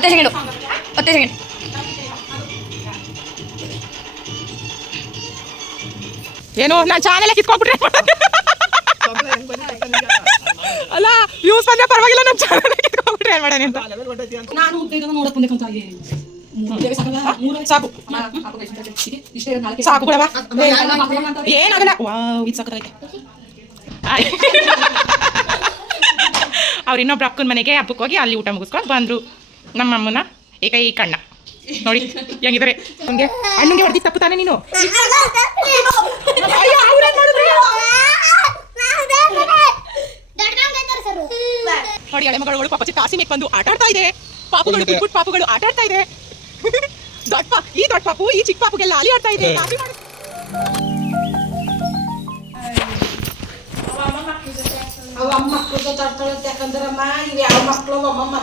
10 second ಏನು ನಾನು channel ಕಿತ್ಕೊಂಡ್ಬಿಟ್ರೆ ಅಲ್ಲ ವ್ಯೂಸ್ ಬಂದ್ರೆ ಪರವಾಗಿಲ್ಲ ನಮ್ಮ ಚಾನೆಲ್ ಕಿತ್ಕೊಂಡ್ಬಿಟ್ರೆ ಏನು ಮಾಡೋಣ ಅಂತ ನಾನು ಉದ್ದೇಶ ನೋಡಕ್ ಬಂದೆ ಸಾಕು ಸಾಕು ಬಿಡವಾ ಏನಾಗಲ್ಲ ವಾವ್ ಇದು ಸಾಕೈತೆ ಅವ್ರು ಇನ್ನೊಬ್ರು ಅಕ್ಕನ ಮನೆಗೆ ಹಬ್ಬಕ್ಕೆ ಹೋಗಿ ಅಲ್ಲಿ ಊಟ ಮುಗಿಸ್ಕೊಂಡು ಬಂದರು ನಮ್ಮಮ್ಮನ ಏಕೈಕ ಅಣ್ಣ ನೋಡಿ ಹೆಂಗಿದ್ದಾರೆ ಹಂಗೆ ಅಣ್ಣಂಗೆ ಹೊಡೆದಿ ತಪ್ಪು ತಾನೆ ನೀನು ನೋಡಿ ಹಳೆ ಮಗಳು ಪಾಪ ಕಾಸಿ ಮೇಕ್ ಬಂದು ಆಟ ಆಡ್ತಾ ಇದೆ ಪಾಪುಗಳು ಪುಟ್ ಪಾಪುಗಳು ಆಟ ಆಡ್ತಾ ಇದೆ ದೊಡ್ಡ ಪಾಪು ಈ ಚಿಕ್ಕ ಪಾಪುಗೆಲ್ಲ ಅಲಿ ಆಡ್ತಾ ಇದೆ ಕಾಫಿ ಮಾಡಿ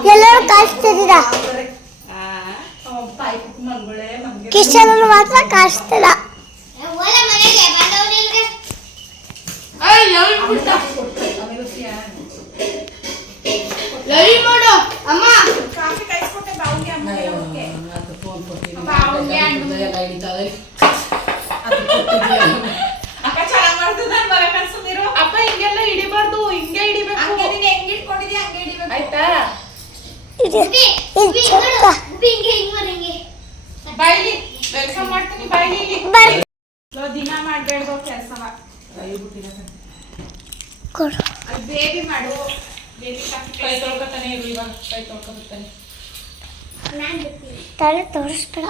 ಎಲ್ಲರೂ ಕಾಯಿಸ್ತಿದ್ದೀರ ಕಿಶನ್ ಮಾತ್ರ ಕಾಯಿಸ್ತಿಲ್ಲ ಅಪ್ಪ ಹಿಂಗೆಲ್ಲ ಹಿಡಿಬಾರ್ದು ಹಿಂಗೆ ಹಿಡಿಬೇಕು ಆಯ್ತಾ ಬಾಯ್ಲಿ ವೆಲ್ಕಮ್ ಮಾಡ್ತೀನಿ ಬಾಯ್ಲಿ ದಿನ ಮಾಡ್ಬೇಡ್ದು ಕೆಲಸವ ಬೇಬಿ ಮಾಡು ಬೇಬಿ ಕೈ ತೊಳ್ಕೊತಾನೆ ಇರು ಇವಾಗ ಕೈ ತೊಳ್ಕೊತಾನೆ ತಲೆ ತೋರಿಸ್ಬೇಡ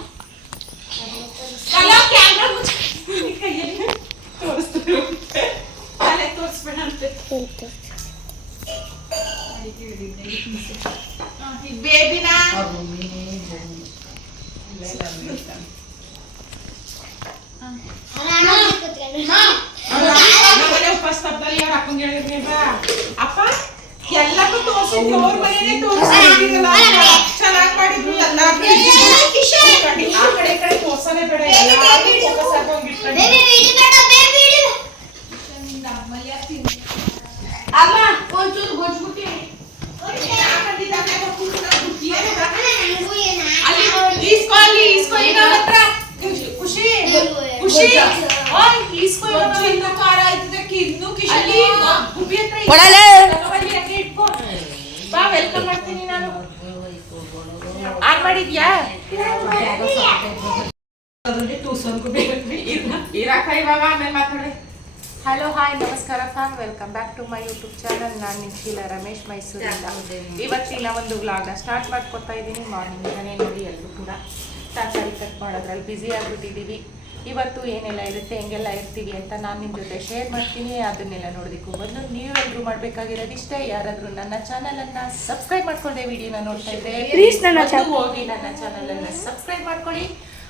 ತಲೆ ತೋರಿಸ್ಬೇಡ ಅಂತೆ ಬೇಬಿನ ಉಪವಾಸ ತಪ್ಪದಲ್ಲಿ ಅವ್ರ ಅಪ್ಪಂಗೆ ಹೇಳಿದ್ರಿ ಅಪ್ಪ ಎಲ್ಲಕ್ಕೂ ತೋರಿಸಿದ್ವಿ ಅವ್ರ ಮನೆಯೇ ತೋರಿಸಿದ್ರಲ್ಲ ಚೆನ್ನಾಗಿ ಮಾಡಿದ್ರು ಎಲ್ಲ ಆ ಕಡೆ ಈ ಕಡೆ ತೋರ್ಸೋದೇ ಬೇಡ ಅಮ್ಮ ಒಂಚೂರು ಗೊಜ್ಜುಬಿಟ್ಟಿ ಖುಷಿ ಖುಷಿ ಖಾರ ಆಯ್ತದಕ್ಕೆ ಇನ್ನು ಕಿಶಲಿ ಗುಬ್ಬಿ ಹತ್ರ ಇಟ್ಕೋ ಬಾ ವೆಲ್ಕಮ್ ಮಾಡ್ತೀನಿ ನಾನು ಆನ್ ಮಾಡಿದ್ಯಾ ಆಮೇಲೆ ಮಾತಾಡಿ ಹಲೋ ಹಾಯ್ ನಮಸ್ಕಾರ fan welcome back to my YouTube channel ನಾನು ನಿಖಿಲ ರಮೇಶ್ ಮೈಸೂರಿಂದ ಇವತ್ತಿನ ಒಂದು ವ್ಲಾಗ್ನ ಸ್ಟಾರ್ಟ್ ಮಾಡ್ಕೊತಾ ಇದ್ದೀನಿ ಮಾರ್ನಿಂಗನೇ ನೋಡಿ ಎಲ್ಲರೂ ಕೂಡ ತರಕಾರಿ ಕಟ್ ಮಾಡೋದ್ರಲ್ಲಿ ಬ್ಯುಸಿ ಆಗಿಬಿಟ್ಟಿದ್ದೀವಿ ಇವತ್ತು ಏನೆಲ್ಲ ಇರುತ್ತೆ ಹೆಂಗೆಲ್ಲ ಇರ್ತೀವಿ ಅಂತ ನಾನು ನಿಮ್ಮ ಜೊತೆ ಶೇರ್ ಮಾಡ್ತೀನಿ ಅದನ್ನೆಲ್ಲ ನೋಡೋದಕ್ಕೂ ಮೊದಲು ನೀವೆಲ್ಲರೂ ಮಾಡಬೇಕಾಗಿರೋದು ಇಷ್ಟೇ ಯಾರಾದರೂ ನನ್ನ ಚಾನಲನ್ನು ಸಬ್ಸ್ಕ್ರೈಬ್ ಮಾಡ್ಕೊಳ್ಳದೆ ವಿಡಿಯೋನ ನೋಡ್ತಾ ಇದ್ದರೆ ಪ್ಲೀಸ್ ಹೋಗಿ ನನ್ನ ಚಾನಲನ್ನು ಸಬ್ಸ್ಕ್ರೈಬ್ ಮಾಡ್ಕೊಳ್ಳಿ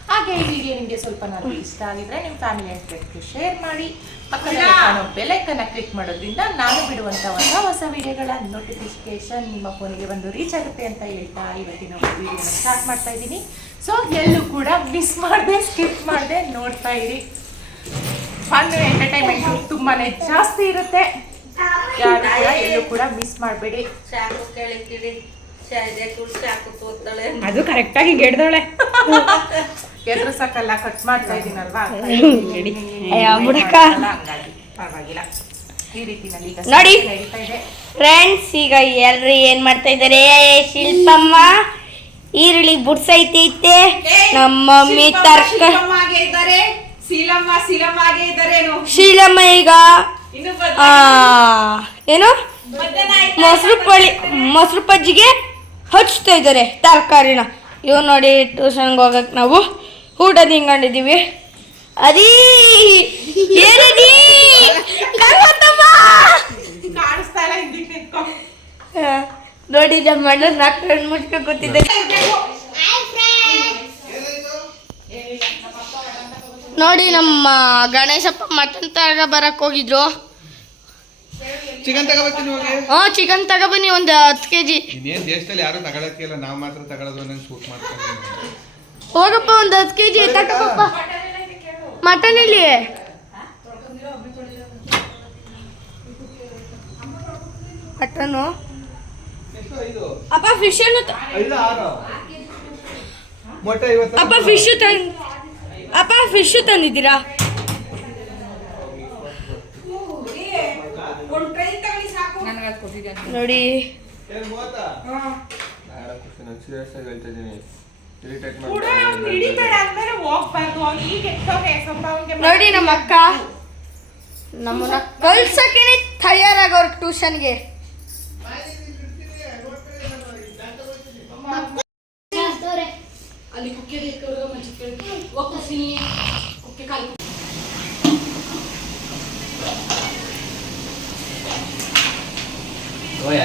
ಹಾಗೆ ಈ ವಿಡಿಯೋ ನಿಮಗೆ ಸ್ವಲ್ಪ ನಾನು ಇಷ್ಟ ಆಗಿದ್ರೆ ನಿಮ್ಮ ಫ್ಯಾಮಿಲಿ ಆ್ಯಂಡ್ ಫ್ರೆಂಡ್ಸ್ಗೆ ಶೇರ್ ಮಾಡಿ ಪಕ್ಕದಲ್ಲಿ ಕಾಣೋ ಬೆಲ್ ಐಕನ್ನ ಕ್ಲಿಕ್ ಮಾಡೋದ್ರಿಂದ ನಾನು ಬಿಡುವಂಥ ಹೊಸ ವಿಡಿಯೋಗಳ ನೋಟಿಫಿಕೇಶನ್ ನಿಮ್ಮ ಫೋನಿಗೆ ಬಂದು ರೀಚ್ ಆಗುತ್ತೆ ಅಂತ ಹೇಳ್ತಾ ಇವತ್ತಿನ ವಿಡಿಯೋನ ಸ್ಟಾರ್ಟ್ ಮಾಡ್ತಾ ಇದ್ದೀನಿ ಸೊ ಎಲ್ಲೂ ಕೂಡ ಮಿಸ್ ಮಾಡದೆ ಸ್ಕಿಪ್ ಮಾಡದೆ ನೋಡ್ತಾ ಇರಿ ಫನ್ ಎಂಟರ್ಟೈನ್ಮೆಂಟು ತುಂಬಾ ಜಾಸ್ತಿ ಇರುತ್ತೆ ಯಾರು ಕೂಡ ಎಲ್ಲೂ ಕೂಡ ಮಿಸ್ ಮಾಡಬೇಡಿ ಅದು ಕರೆಕ್ಟಾಗಿ ಗೆಡ್ದವಳೆ ಎದ್ರು ಸಾಕಲ್ಲ ಕಟ್ ಮಾಡ್ತಾ ಇದ್ದೀನಲ್ವಾ ಪರವಾಗಿಲ್ಲ ಈ ರೀತಿನಲ್ಲಿ ನೋಡಿ ಫ್ರೆಂಡ್ಸ್ ಈಗ ಎಲ್ರು ಏನ್ ಮಾಡ್ತಾ ಇದ್ದಾರೆ ಶಿಲ್ಪಮ್ಮ ಈರುಳ್ಳಿ ಬುಡ್ಸೈತೈತೆ ನಮ್ಮ ಮಮ್ಮಿ ತರಕಾರಿ ಶೀಲಮ್ಮ ಈಗ ಏನು ಮೊಸರು ಪಜ್ಜಿಗೆ ಹಚ್ತಾ ಇದ್ದಾರೆ ತರಕಾರಿನ ಇವ್ ನೋಡಿ ಟ್ಯೂಷನ್ಗೆ ಹೋಗಕ್ಕೆ ನಾವು ಊಟ ತಿಂಕೊಂಡಿದ್ದೀವಿ ಅದಿ ಏನದಿ ನೋಡಿ ನಮ್ಮ ಅಣ್ಣ ನಾಲ್ಕು ಮುಚ್ಕೊಂಡು ಕೂತಿದ್ದೆ ನೋಡಿ ನಮ್ಮ ಗಣೇಶಪ್ಪ ಮಟನ್ ತರಗ ಬರಕ್ ಹೋಗಿದ್ರು ಚಿಕನ್ ತಗೋಬರ್ತೀನಿ ಹೋಗಿ ಚಿಕನ್ ತಗೊಬನ್ನಿ ಒಂದು 10 kg ಇನ್ನೇನು ದೇಶದಲ್ಲಿ ಯಾರು ತಗೊಳಕ್ಕಿಲ್ಲ ನಾವು ಮಾತ್ರ ತಗೊಳ್ಳೋದು ನಾನು ಶೂಟ್ ಮಾಡ್ತೀನಿ ಹೋಗಪ್ಪ ಒಂದು 10 kg ತಗೋಪ್ಪ ಮಟನ್ ಇಲ್ಲಿ ಮಟನು ಅಪ್ಪ ಫಿಶ್ ಏನು 5 6 ಮೊಟ್ಟೆ 50. ಅಪ್ಪ ಫಿಶ್ ಅಪ್ಪ ಫಿಶ್ ತಂದಿದ್ದೀರಾ? ನೋಡಿ ನೋಡಿ ನಮ್ಮ ಅಕ್ಕ ನಮ್ಮನ್ನ ಕಳ್ಸಕ್ಕೇನೆ ತಯಾರಾಗೋರ್ ಟ್ಯೂಷನ್ಗೆ. ಅಲ್ಲಿ ಕುಕ್ಕೆ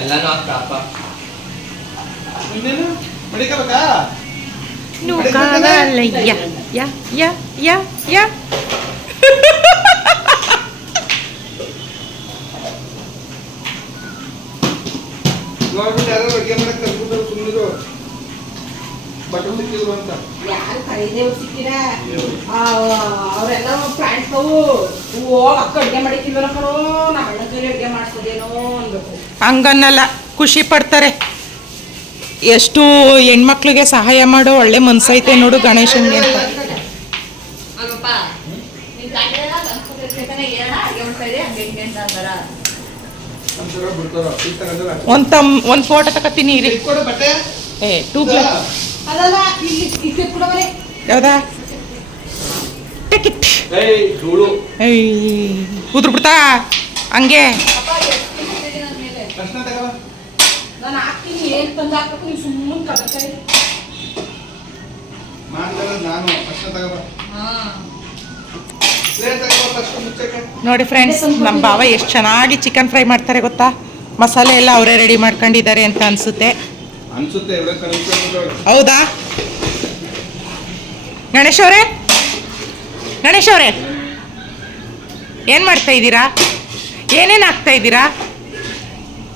ಎಲ್ಲಾನು ಅಪ್ಪ ಇನ್ನೇನು ಮಡಿಕಬೇಕಾ? ಯಾ ಯಾ ಯಾ ಯಾ ಯಾ ನೋಡ್ಬಿಟ್ಟು ಯಾರು ಅಡುಗೆ ಮಾಡಕ್ಕೆ ಕಲ್ತ್ಬಿಟ್ಟು ಸುಮ್ಮನಿರು. ಬಟ್ಟಲು ಸಿಕ್ಕಿದ್ರು ಅಂತ ಯಾರು ಕರೀದೇವ್ರು ಸಿಕ್ಕಿರ ಅವರೆಲ್ಲ ಫ್ರೆಂಡ್ಸ್ ಹೋಗಿ ಅಕ್ಕ ಅಡುಗೆ ಮಾಡಿಕ್ಕಿಲ್ವಲ್ಲ ಕಣೋ, ನಮ್ಮ ಅಣ್ಣ ಕೈಲಿ ಅಡುಗೆ ಮಾಡಿಸೋದೇನೋ ಅನ್ಬೇಕು. ಹಂಗನ್ನಲ್ಲ, ಖುಷಿ ಪಡ್ತಾರೆ. ಎಷ್ಟು ಹೆಣ್ಮಕ್ಳಿಗೆ ಸಹಾಯ ಮಾಡೋ ಒಳ್ಳೆ ಮನ್ಸೈತೆ ನೋಡು ಗಣೇಶನ್ಗೆ ಅಂತ. ಅಲ್ಲಪ್ಪ ನಿನ್ ತಾಯಿಗೆಲ್ಲ ಅನ್ಕೊಂಡಿರ್ತಾನೆ ಏನಣ್ಣ ಅಡುಗೆ ಮಾಡ್ತಾ ಇದೆ ಹಂಗೆ ಹಿಂಗೆ ಅಂತ ಅಂತಾರ. ನಮ್ಸರ ಬಿಡ್ತಾರ ಈ ತಗೊಂಡ್ರ ಒಂದು ಫೋಟೋ ತಗೋತೀನಿ ಇರಿ. ಕೊಡು ಬಟ್ಟೆ. ಅದಲ್ಲ ಇಲ್ಲಿ ಇಕ್ಕೆ ಕೊಡವರೆ ಯಾವ್ದಾ ಟಿಕೆಟ್ ಏಯ್ ಧೂಳು ಉದ್ರ ಬಿಡ್ತಾ ಹಂಗೆ. ಅಪ್ಪ ಎಷ್ಟು ಇದೆ ನನ್ನ ಮೇಲೆ ಕೃಷ್ಣ ತಗೋ. ನಾನು ಹಾಕ್ತೀನಿ ಏನು ತಂದು ಹಾಕ್ಬೇಕು ನೀವು ಸುಮ್ಮನೆ ಕಬಡ್ತಾ ಇರಿ. ಮಾಡ್ತಾರ ನಾನು ಕೃಷ್ಣ ತಗೋ. ಹಾಂ ಪ್ಲೇಟ್ ತಗೋ ಫಸ್ಟ್ ಮುಚ್ಚಕ್ಕೆ. ನೋಡಿ ಫ್ರೆಂಡ್ಸ್, ನಮ್ಮ ಭಾವ ಎಷ್ಟು ಚೆನ್ನಾಗಿ ಚಿಕನ್ ಫ್ರೈ ಮಾಡ್ತಾರೆ ಗೊತ್ತಾ. ಮಸಾಲೆ ಎಲ್ಲ ಅವರೇ ರೆಡಿ ಮಾಡ್ಕೊಂಡಿದ್ದಾರೆ ಅಂತ ಅನಿಸುತ್ತೆ. ಅನ್ಸುತ್ತೆ ಎಲ್ಲ ಕಲಿಸ್ಕೊಂಡು. ಹೌದಾ ಗಣೇಶ್ ಅವರೇ? ಗಣೇಶ್ ಅವರೇ ಏನು ಮಾಡ್ತಾ ಇದ್ದೀರಾ? ಏನೇನು ಹಾಕ್ತಾ ಇದ್ದೀರಾ?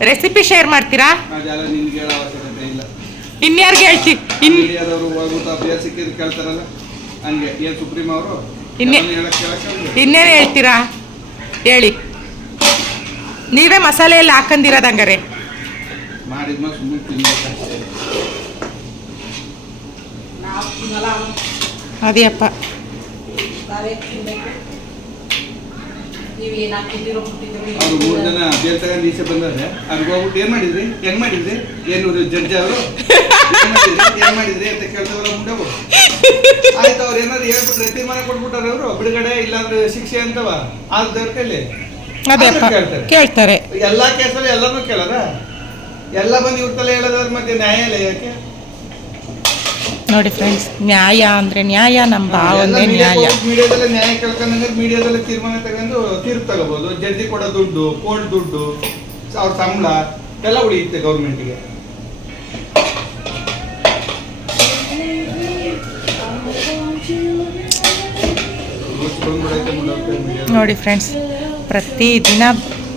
ರೆಸಿಪಿ ಶೇರ್ ಮಾಡ್ತೀರಾ? ಅದೆಲ್ಲ ನಿನ್ಗೆ ಹೇಳೋ ಅವಶ್ಯಕತೆ ಇಲ್ಲ. ಇನ್ಯಾರಿಗೆ ಹೇಳ್ತಿ? ಮೀಡಿಯಾದವರು ಹೋಗ್ಬಿಟ್ಟು ಅಭ್ಯಾಸ ಸಿಕ್ಕಿದ್ದು ಕೇಳ್ತಾರಲ್ಲ ಹಂಗೆ. ಏನು ಸುಪ್ರೀಂ ಅವರು ಇನ್ನೇನು ಹೇಳ್ತೀರಾ ಹೇಳಿ. ನೀವೇ ಮಸಾಲೆ ಎಲ್ಲ ಹಾಕಂದಿರೋದು ಹಂಗಾರೆ? ಮಾಡಿದ್ಮೇಲೆ ಸುಮ್ಮನೆ ತಿನ್ಬೇಕಷ್ಟೇ. ನಾವು ತಿನ್ನಲ್ಲ ಅದೇ ಅಪ್ಪ. ನಾವೇ ತಿನ್ಬೇಕು. ನೀವು ಏನು ಹಾಕಿದ್ದೀರೋ ಅವ್ರು 3 ಜನ ಬೇರೆ ತಗೊಂಡು ಈಚೆ ಬಂದರೆ ಅವ್ರಿಗೆ ಹೋಗ್ಬಿಟ್ಟು ಏನು ಮಾಡಿದ್ರಿ ಹೆಂಗ್ ಮಾಡಿದ್ರಿ ಏನು ಜಡ್ಜ್ ಅವರು ಏನ್ ಮಾಡಿದ್ರಿ ಅಂತ ಕೇಳ್ತವ್ರ ಮುಂಡೆವು. ಆಯ್ತು ಅವ್ರು ಏನಾದ್ರು ಹೇಳ್ಬಿಟ್ರೆ ತೀರ್ಮಾನ ಕೊಟ್ಬಿಟ್ಟಾರ ಅವರು ಬಿಡುಗಡೆ ಇಲ್ಲಾಂದ್ರೆ ಶಿಕ್ಷೆ ಅಂತವ ಆದ್ರ ಕೈಲಿ ಅದೇ ಅಪ್ಪ ಕೇಳ್ತಾರೆ. ಎಲ್ಲಾ ಕೇಸಲ್ಲಿ ಎಲ್ಲಾನು ಕೇಳದ ಎಲ್ಲ ಬಂದು ಇವ್ರ ತಲೆ ಹೇಳೋದ್ರ ಮತ್ತೆ ನ್ಯಾಯಾಲಯ ಯಾಕೆ? ನೋಡಿ ಫ್ರೆಂಡ್ಸ್, ನ್ಯಾಯ ಅಂದ್ರೆ ನ್ಯಾಯ, ನಮ್ಮ ಭಾವನೆ ನ್ಯಾಯ. ಮೀಡಿಯಾದಲ್ಲೇ ನ್ಯಾಯ ಕೇಳ್ಕೊಂಡಂಗೆ ಮೀಡಿಯಾದಲ್ಲೇ ತೀರ್ಮಾನ ತಗೊಂಡು ತೀರ್ಪು ತಗೋಬಹುದು. ಜಡ್ಜಿ ಕೊಡೋ ದುಡ್ಡು, ಕೋರ್ಟ್ ದುಡ್ಡು, ಅವ್ರ ಸಂಬಳ ಎಲ್ಲ ಉಳಿಯುತ್ತೆ ಗೌರ್ಮೆಂಟ್ಗೆ. ನೋಡಿ ಫ್ರೆಂಡ್ಸ್,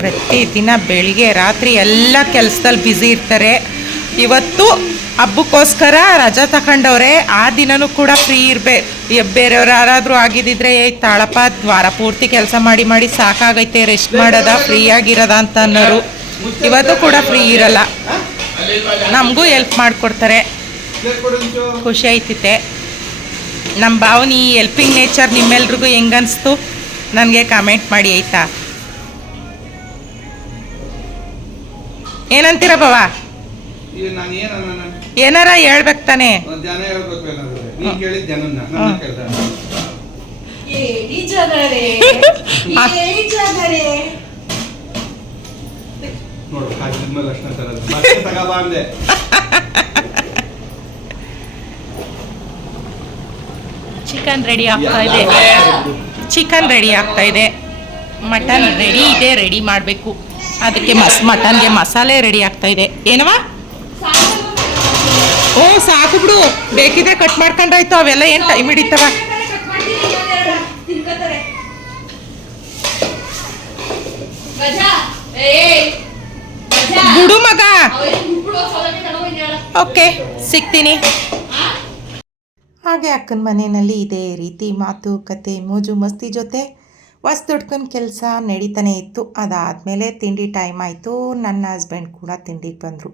ಪ್ರತಿದಿನ ಬೆಳಿಗ್ಗೆ ರಾತ್ರಿ ಎಲ್ಲ ಕೆಲಸದಲ್ಲಿ ಬ್ಯುಸಿ ಇರ್ತಾರೆ. ಇವತ್ತು ಹಬ್ಬಕ್ಕೋಸ್ಕರ ರಜಾ ತಗೊಂಡವ್ರೆ. ಆ ದಿನನೂ ಕೂಡ ಫ್ರೀ ಬೇರೆಯವ್ರು ಯಾರಾದರೂ ಆಗಿದ್ದಿದ್ರೆ ತಾಳಪ್ಪ ವಾರ ಪೂರ್ತಿ ಕೆಲಸ ಮಾಡಿ ಸಾಕಾಗೈತೆ, ರೆಸ್ಟ್ ಮಾಡೋದ, ಫ್ರೀ ಆಗಿರೋದ ಅಂತ ಅನ್ನೋರು ಇವತ್ತು ಕೂಡ ಫ್ರೀ ಇರಲ್ಲ. ನಮಗೂ ಹೆಲ್ಪ್ ಮಾಡಿಕೊಡ್ತಾರೆ, ಖುಷಿ ಆಯ್ತಿತ್ತೆ. ನಮ್ಮ ಭಾವನೆ ಈ ಹೆಲ್ಪಿಂಗ್ ನೇಚರ್ ನಿಮ್ಮೆಲ್ರಿಗೂ ಹೆಂಗನ್ನಿಸ್ತು ನನಗೆ ಕಾಮೆಂಟ್ ಮಾಡಿ ಆಯ್ತಾ? ಏನಂತೀರ ಬಾವ? ಏನಾರ ಹೇಳ್ಬೇಕು ತಾನೆ? ಜನ ಹೇಳ್ಬೇಕು ಏನಾದ್ರು. ನೀನ್ ಕೇಳಿದ ಜನನ್ನ ನನ್ನ ಕೇಳ್ತಾರೆ. ನೋಡು ಕಾಜಿದ್ಮೇಲೆ ಲಕ್ಷಣ ತರದು ಮತ್ತೆ ತಗೋಬಾ ಅಂದೆ. ಚಿಕನ್ ರೆಡಿ ಆಗ್ತಾ ಇದೆ. ಮಟನ್ ರೆಡಿ ಮಾಡಬೇಕು. ಅದಕ್ಕೆ ಮಟನ್ಗೆ ಮಸಾಲೆ ರೆಡಿ ಆಗ್ತಾ ಇದೆ. ಏನವ? ಓ ಸಾಕು ಬಿಡು, ಬೇಕಿದ್ರೆ ಕಟ್ ಮಾಡ್ಕೊಂಡ್ರಾಯ್ತು. ಅವೆಲ್ಲ ಏನು ಟೈಮ್ ಹಿಡಿತವ? ಬಿಡು ಮಗ. ಓಕೆ, ಸಿಗ್ತೀನಿ. ಹಾಗೆ ಅಕ್ಕನ ಮನೆಯಲ್ಲಿ ಇದೇ ರೀತಿ ಮಾತುಕತೆ ಮೋಜು ಮಸ್ತಿ ಜೊತೆ ದುಡ್ಕೊಂಡು ಕೆಲಸ ನಡೀತಾನೆ ಇತ್ತು. ಅದಾದಮೇಲೆ ತಿಂಡಿ ಟೈಮ್ ಆಯಿತು. ನನ್ನ ಹಸ್ಬೆಂಡ್ ಕೂಡ ತಿಂಡಿಗೆ ಬಂದರು.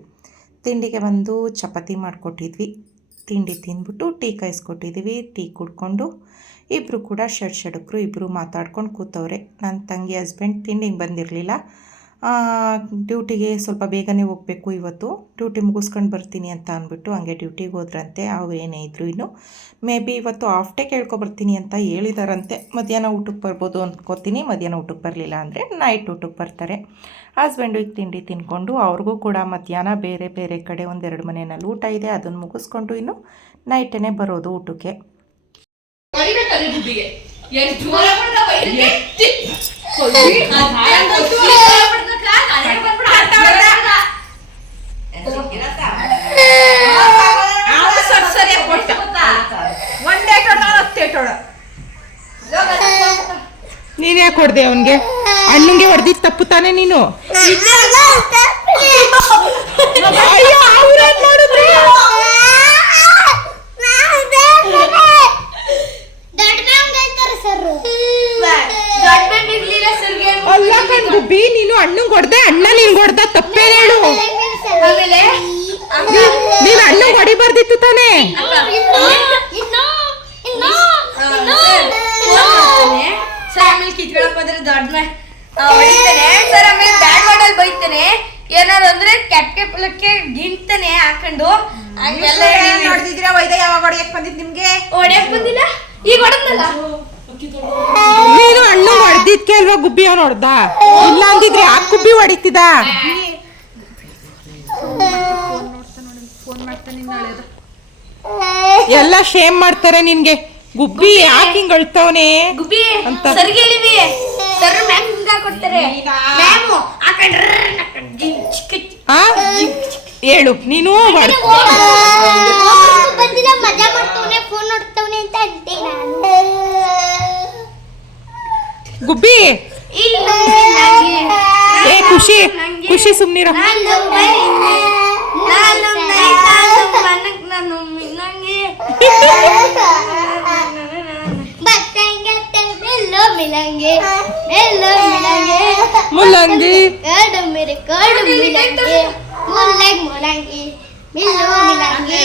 ತಿಂಡಿಗೆ ಬಂದು ಚಪಾತಿ ಮಾಡಿಕೊಟ್ಟಿದ್ವಿ. ತಿಂಡಿ ತಿಂದ್ಬಿಟ್ಟು ಟೀ ಕಾಯಿಸ್ಕೊಟ್ಟಿದ್ದೀವಿ. ಟೀ ಕುಡ್ಕೊಂಡು ಇಬ್ಬರು ಕೂಡ ಷಡ್ಷಡಕರು ಇಬ್ಬರು ಮಾತಾಡ್ಕೊಂಡು ಕೂತವ್ರೆ. ನನ್ನ ತಂಗಿ ಹಸ್ಬೆಂಡ್ ತಿಂಡಿಗೆ ಬಂದಿರಲಿಲ್ಲ, ಡ್ಯೂಟಿಗೆ ಸ್ವಲ್ಪ ಬೇಗನೆ ಹೋಗಬೇಕು ಇವತ್ತು, ಡ್ಯೂಟಿ ಮುಗಿಸ್ಕೊಂಡು ಬರ್ತೀನಿ ಅಂತ ಅಂದ್ಬಿಟ್ಟು ಹಂಗೆ ಡ್ಯೂಟಿಗೆ ಹೋದ್ರಂತೆ. ಅವ್ರೇನೇ ಇದ್ರು ಇನ್ನು ಮೇ ಬಿ ಇವತ್ತು ಹಾಫ್ ಡೇ ಕೇಳ್ಕೊಬರ್ತೀನಿ ಅಂತ ಹೇಳಿದಾರಂತೆ. ಮಧ್ಯಾಹ್ನ ಊಟಕ್ಕೆ ಬರ್ಬೋದು ಅಂದ್ಕೋತೀನಿ, ಮಧ್ಯಾಹ್ನ ಊಟಕ್ಕೆ ಬರಲಿಲ್ಲ ಅಂದರೆ ನೈಟ್ ಊಟಕ್ಕೆ ಬರ್ತಾರೆ. ಹಸ್ಬೆಂಡು ಈಗ ತಿಂಡಿ ತಿನ್ಕೊಂಡು ಅವ್ರಿಗೂ ಕೂಡ ಮಧ್ಯಾಹ್ನ ಬೇರೆ ಬೇರೆ ಕಡೆ ಒಂದೆರಡು ಮನೆಯಲ್ಲಿ ಊಟ ಇದೆ, ಅದನ್ನು ಮುಗಿಸ್ಕೊಂಡು ಇನ್ನು ನೈಟೇ ಬರೋದು ಊಟಕ್ಕೆ. ನೀನ್ ಯಾಕೆ ಹೊಡೆದೆ ಅವನ್ಗೆ? ಅಣ್ಣಂಗೆ ಹೊಡೆದಿದ್ದು ತಪ್ಪು ತಾನೆ ನೀನು? ಅಲ್ಲ ಕಣ್ ಗುಬ್ಬಿ, ನೀನು ಅಣ್ಣಂಗೆ ಹೊಡೆದೆ, ಅಣ್ಣ ನಿನ್ಗೆ ಹೊಡೆದ, ತಪ್ಪೇ ಹೇಳು. ನೀನ್ ಅಣ್ಣಂಗೆ ಹೊಡಿಬಾರ್ದಿತ್ತು ತಾನೆ? ಏನಾರು ಅಂದ್ರೆ ಕೆಟ್ಟ ಪುಲಕ್ಕೆ ಗಿಂತಾನೆ ಹಾಕೊಂಡು ಹಂಗೆಲ್ಲ ನೋಡ್ತಿದ್ದೀರಾ? ವೈದ ಯಾವಾಗ ಹೊಡೆಯಕ್ ಬಂದಿದ್ ನಿಮ್ಗೆ? ಹೊಡೆಯಕ್ ಬಂದಿಲ್ಲ, ಈಗ ಹೊಡೆದ್ನಲ್ಲ. ನೀನು ಅಣ್ಣ ಹೊಡೆದಿದ್ಕೆ ಅಲ್ವಾ ಗುಬ್ಬಿ ಅವ್ನು ಹೊಡೆದ? ಇಲ್ಲ ಅಂದಿದ್ರೆ ಆ ಗುಬ್ಬಿ ಹೊಡಿತಿದ? ಎಲ್ಲ ಶೇಮ್ ಮಾಡ್ತಾರೆ ನಿನ್ಗೆ. ಗುಬ್ಬಿ ಯಾಕೆ ಹಿಂಗ್ ಅಳ್ತವನೆ ಗುಬ್ಬಿ ಅಂತ ಸರ್ಗೆ ಹೇಳಿವಿ. ಸರ್ ಮ್ಯಾಮ್ ಹಿಂಗ ಕೊಡ್ತಾರೆ. ಮ್ಯಾಮ್ ಹಾಕೊಂಡ್ರೆ ಹೇಳು ನೀನು. ಬಂದಿಲ್ಲ, ಮಜಾ ಮಾಡ್ತವನೆ, ಫೋನ್ ನೋಡ್ತವನೆ ಅಂತ ಅಂತೆ ನಾನು. ಗುಬ್ಬಿ ಏ ಖುಷಿ ಖುಷಿ ಸುಮ್ನಿರ. ಮುಲ್ಲಂಗಿ ಕಾಡು ಮೇರೆ ಕಾಡು ಮಿಲಂಗಿ ಮುಲ್ಲಂಗಿ ಮುಲಂಗಿ ಮಿಲ್ಲು ಮಿಲಂಗಿ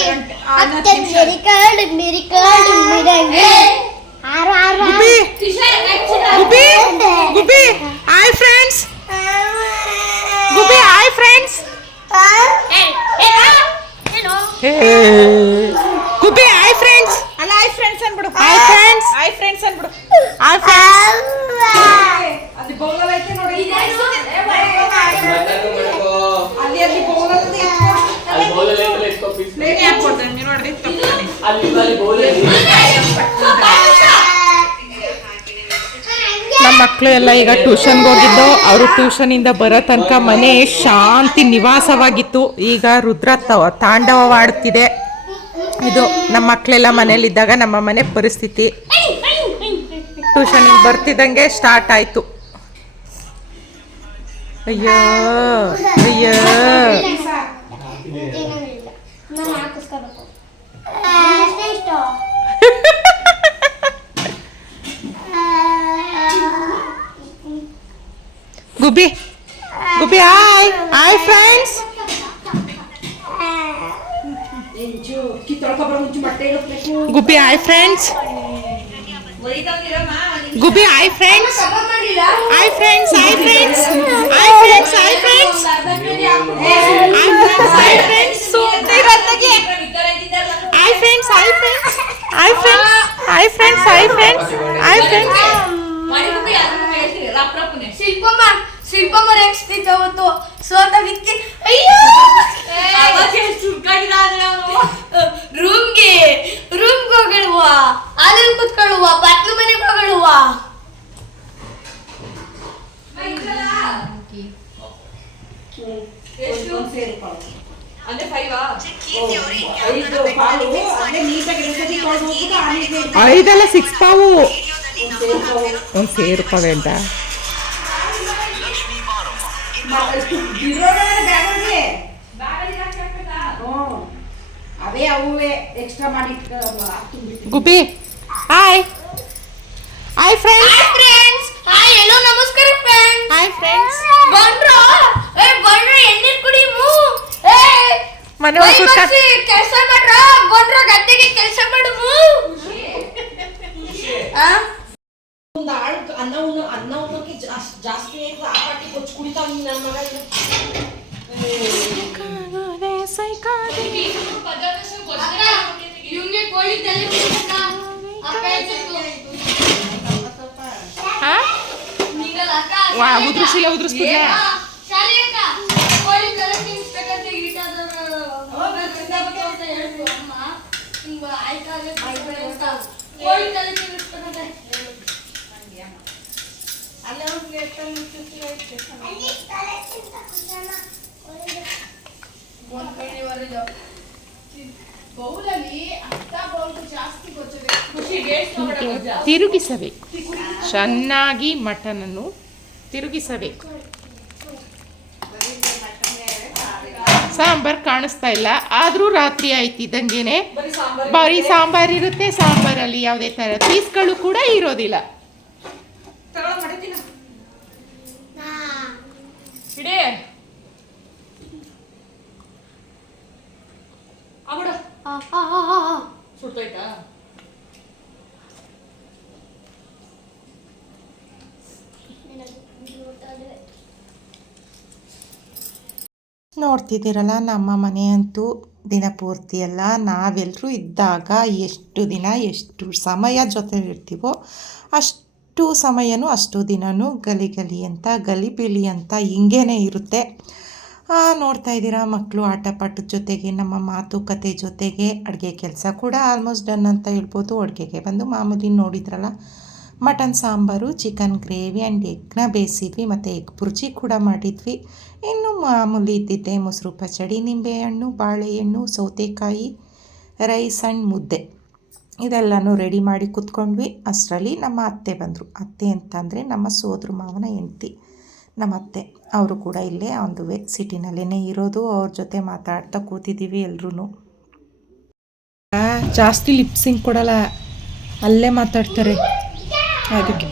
ಅತ್ತೆ ಮೇರೆ ಕಾಡು ಮಿಲಂಗಿ. ಗುಬ್ಬಿ ಗುಬ್ಬಿ ಗುಬ್ಬಿ ಹಾಯ್ ಫ್ರೆಂಡ್ಸ್. ಗುಬ್ಬಿ ಹಾಯ್ ಫ್ರೆಂಡ್ಸ್. ಗುಬ್ಬಿ ಹಾಯ್ ಫ್ರೆಂಡ್ಸ್. ಅಲ್ಲ ಹಾಯ್ ಫ್ರೆಂಡ್ಸ್ ಅನ್ಬಿಡು. Hi friends. ಹಾಯ್ ಫ್ರೆಂಡ್ಸ್ ಅನ್ಬಿಡು. Hi friends. ಅಲ್ಲಿ ಬೌಲಲ್ಲಿ ಐತೆ ನೋಡಿ. ಮಟನ್ ಮಾಡ್ಕೋ. ಅಲ್ಲಿ ಬೌಲಲ್ಲಿ ಅಲ್ಲಿ ಬೌಲಲ್ಲಿ ಐತಲ್ಲ ಇಟ್ಕೋ ಪೀಸ್. ಪ್ಲೇಟ್ ಯಾಕೆ ಕೊಡ್ತಾರೆ ನೀನು? ನೋಡ್ರಿ ತಪ್ಪು. ಅಲ್ಲಿ ಬೌಲಲ್ಲಿ ನಮ್ಮ ಮಕ್ಕಳು ಎಲ್ಲ ಈಗ ಟ್ಯೂಷನ್ಗೆ ಹೋಗಿದ್ದು. ಅವರು ಟ್ಯೂಷನಿಂದ ಬರೋ ತನಕ ಮನೆ ಶಾಂತಿ ನಿವಾಸವಾಗಿತ್ತು. ಈಗ ರುದ್ರ ತಾಂಡವವಾಡುತ್ತಿದೆ. ಇದು ನಮ್ಮ ಮಕ್ಕಳೆಲ್ಲ ಮನೇಲಿದ್ದಾಗ ನಮ್ಮ ಮನೆ ಪರಿಸ್ಥಿತಿ. ಟ್ಯೂಷನಿಗೆ ಬರ್ತಿದ್ದಂಗೆ ಸ್ಟಾರ್ಟ್ ಆಯಿತು. ಅಯ್ಯೋ ಅಯ್ಯೋ ಗುಬ್ಬಿ ಗುಬ್ಬಿ ಹಾಯ್ ಹಾಯ್ ಫ್ರೆಂಡ್ಸ್. ಗುಬ್ಬಿ ಹಾಯ್ ಫ್ರೆಂಡ್ಸ್. ಗುಬ್ಬಿ hi friends. Hi friends. Hi friends. Hi friends. Hi friends. Hi friends. Hi friends. Hi friends. Hi friends. Hi friends. Hi friends. Hi friends. Hi friends. ಶಿಲ್ಪಮ್ಮ ಶಿಲ್ಪಮ್ಮ ರೆಕ್ಸ್ತಿದ್ದ ಅವತ್ತು ಸೋತ ವಿಕ್ಕಿ. ಅಯ್ಯೋ ರೂಮ್ಗೆ ಹೋಗಳುವ, ಅಲ್ಲಿ ಕುತ್ಕೊಳ್ಳುವ, ಬಟ್ಲು ಮನೆಗೆ ಹೋಗಳುವ. ಐದಲ್ಲ 6 ಪಾವು. ಒಂದು ಸೇರು ಪಾವೆ ಅಂತ ಅವೇ ಅವೇ ಎಕ್ಸ್ಟ್ರಾ ಮಾಡಿ. ಗುಬ್ಬಿ hi hi friends. Hi friends. Hi hello ನಮಸ್ಕಾರ ಫ್ರೆಂಡ್ಸ್. Hi friends. ಬಂದ್ರು ಎಣ್ಣೀರ್ ಕುಡಿ ಮೂ. ಮನೆ ಕೆಲಸ ಮಾಡ್ರ ಬಂದ್ರಾಗ ಉದ್ರಿಸ್ಬಿಟ್ಟ. ತಿರುಗಿಸಬೇಕು, ಚೆನ್ನಾಗಿ ಮಟನನ್ನು ತಿರುಗಿಸಬೇಕು. ಸಾಂಬಾರ್ ಕಾಣಿಸ್ತಾ ಇಲ್ಲ, ಆದರೂ ರಾತ್ರಿ ಆಯ್ತಿದ್ದಂಗೆನೆ ಬರೀ ಸಾಂಬಾರ್ ಇರುತ್ತೆ. ಸಾಂಬಾರಲ್ಲಿ ಯಾವುದೇ ಥರ ಪೀಸ್ಗಳು ಕೂಡ ಇರೋದಿಲ್ಲ. ಇಡೇ ಸುಡ್ತೋಯ್ತಾ? ನೋಡ್ತಿದ್ದೀರಲ್ಲ, ನಮ್ಮ ಮನೆಯಂತೂ ದಿನಪೂರ್ತಿ ಎಲ್ಲ ನಾವೆಲ್ಲರೂ ಇದ್ದಾಗ ಎಷ್ಟು ದಿನ ಎಷ್ಟು ಸಮಯ ಜೊತೆಲಿರ್ತೀವೋ ಅಷ್ಟು ಸಮಯನೂ ಅಷ್ಟು ದಿನವೂ ಗಲಿ ಅಂತ ಗಲಿಬಿಲಿ ಅಂತ ಹಿಂಗೇ ಇರುತ್ತೆ. ನೋಡ್ತಾ ಇದ್ದೀರಾ, ಮಕ್ಕಳು ಆಟಪಾಠದ ಜೊತೆಗೆ ನಮ್ಮ ಮಾತುಕತೆ ಜೊತೆಗೆ ಅಡುಗೆ ಕೆಲಸ ಕೂಡ ಆಲ್ಮೋಸ್ಟ್ ಡನ್ ಅಂತ ಹೇಳ್ಬೋದು. ಅಡುಗೆಗೆ ಬಂದು ಮಾಮೂಲಿ ನೋಡಿದ್ರಲ್ಲ, mutton sambar, chicken gravy and ಎಗ್ನ ಬೇಯಿಸಿದ್ವಿ ಮತ್ತು ಎಗ್ ಬುರ್ಜಿ ಕೂಡ ಮಾಡಿದ್ವಿ. ಇನ್ನು ಮಾಮೂಲಿ ಇದ್ದಿದ್ದೆ ಮೊಸರು ಪಚಡಿ, ನಿಂಬೆಹಣ್ಣು, ಬಾಳೆಹಣ್ಣು, ಸೌತೆಕಾಯಿ, ರೈಸ್ ಆ್ಯಂಡ್ ಮುದ್ದೆ ಇದೆಲ್ಲನೂ ರೆಡಿ ಮಾಡಿ ಕೂತ್ಕೊಂಡ್ವಿ. ಅಷ್ಟರಲ್ಲಿ ನಮ್ಮ ಅತ್ತೆ ಬಂದರು. ಅತ್ತೆ ಅಂತಂದರೆ ನಮ್ಮ ಸೋದರ ಮಾವನ ಹೆಂಡ್ತಿ ನಮ್ಮ ಅತ್ತೆ. ಅವರು ಕೂಡ ಇಲ್ಲೇ ಆನ್ ವೇ ಸಿಟಿನಲ್ಲೇ ಇರೋದು. ಅವ್ರ ಜೊತೆ ಮಾತಾಡ್ತಾ ಕೂತಿದ್ದೀವಿ ಎಲ್ಲರೂ. ಜಾಸ್ತಿ ಲಿಪ್ಸಿಂಗ್ ಕೊಡಲ್ಲ, ಅಲ್ಲೇ ಮಾತಾಡ್ತಾರೆ. ಅದಕ್ಕೆ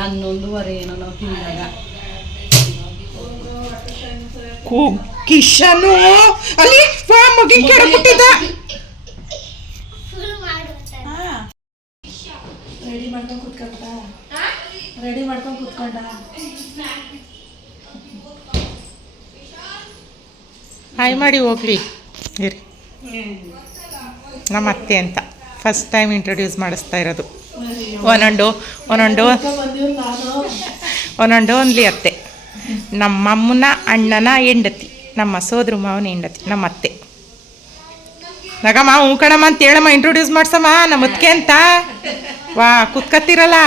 ಹನ್ನೊಂದುವರೆ ಏನೋ ನಾವು ತಿಂದಾಗ ಕಿಶನು ಅಲ್ಲಿ ಮಗಿನ ಕೆಡಬಿಟ್ಟಿದ್ದ. ರೆಡಿ ಮಾಡ್ಕೊಂಡು ಕೂತ್ಕೊಂಡ. ಹಾಯ್ ಮಾಡಿ ಹೋಗ್ಲಿ ಇರಿ. ನಮ್ಮ ಅತ್ತೆ ಅಂತ ಫಸ್ಟ್ ಟೈಮ್ ಇಂಟ್ರೊಡ್ಯೂಸ್ ಮಾಡಿಸ್ತಾ ಇರೋದು. ಒಂದೊಂದು ಅತ್ತೆ, ನಮ್ಮಮ್ಮನ ಅಣ್ಣನ ಹೆಂಡತಿ, ನಮ್ಮ ಸೋದರ ಮಾವನ ಹೆಂಡತಿ ನಮ್ಮ ಅತ್ತೆ. ನಗಮ್ಮ ಕಣಮ್ಮ ಅಂತ ಹೇಳಮ್ಮ, ಇಂಟ್ರೊಡ್ಯೂಸ್ ಮಾಡ್ಸಮ್ಮ ನಮ್ಮ ಅತ್ತಿಗೆ ಅಂತ. ವಾ ಕೂತ್ಕತ್ತಿರಲ್ಲ.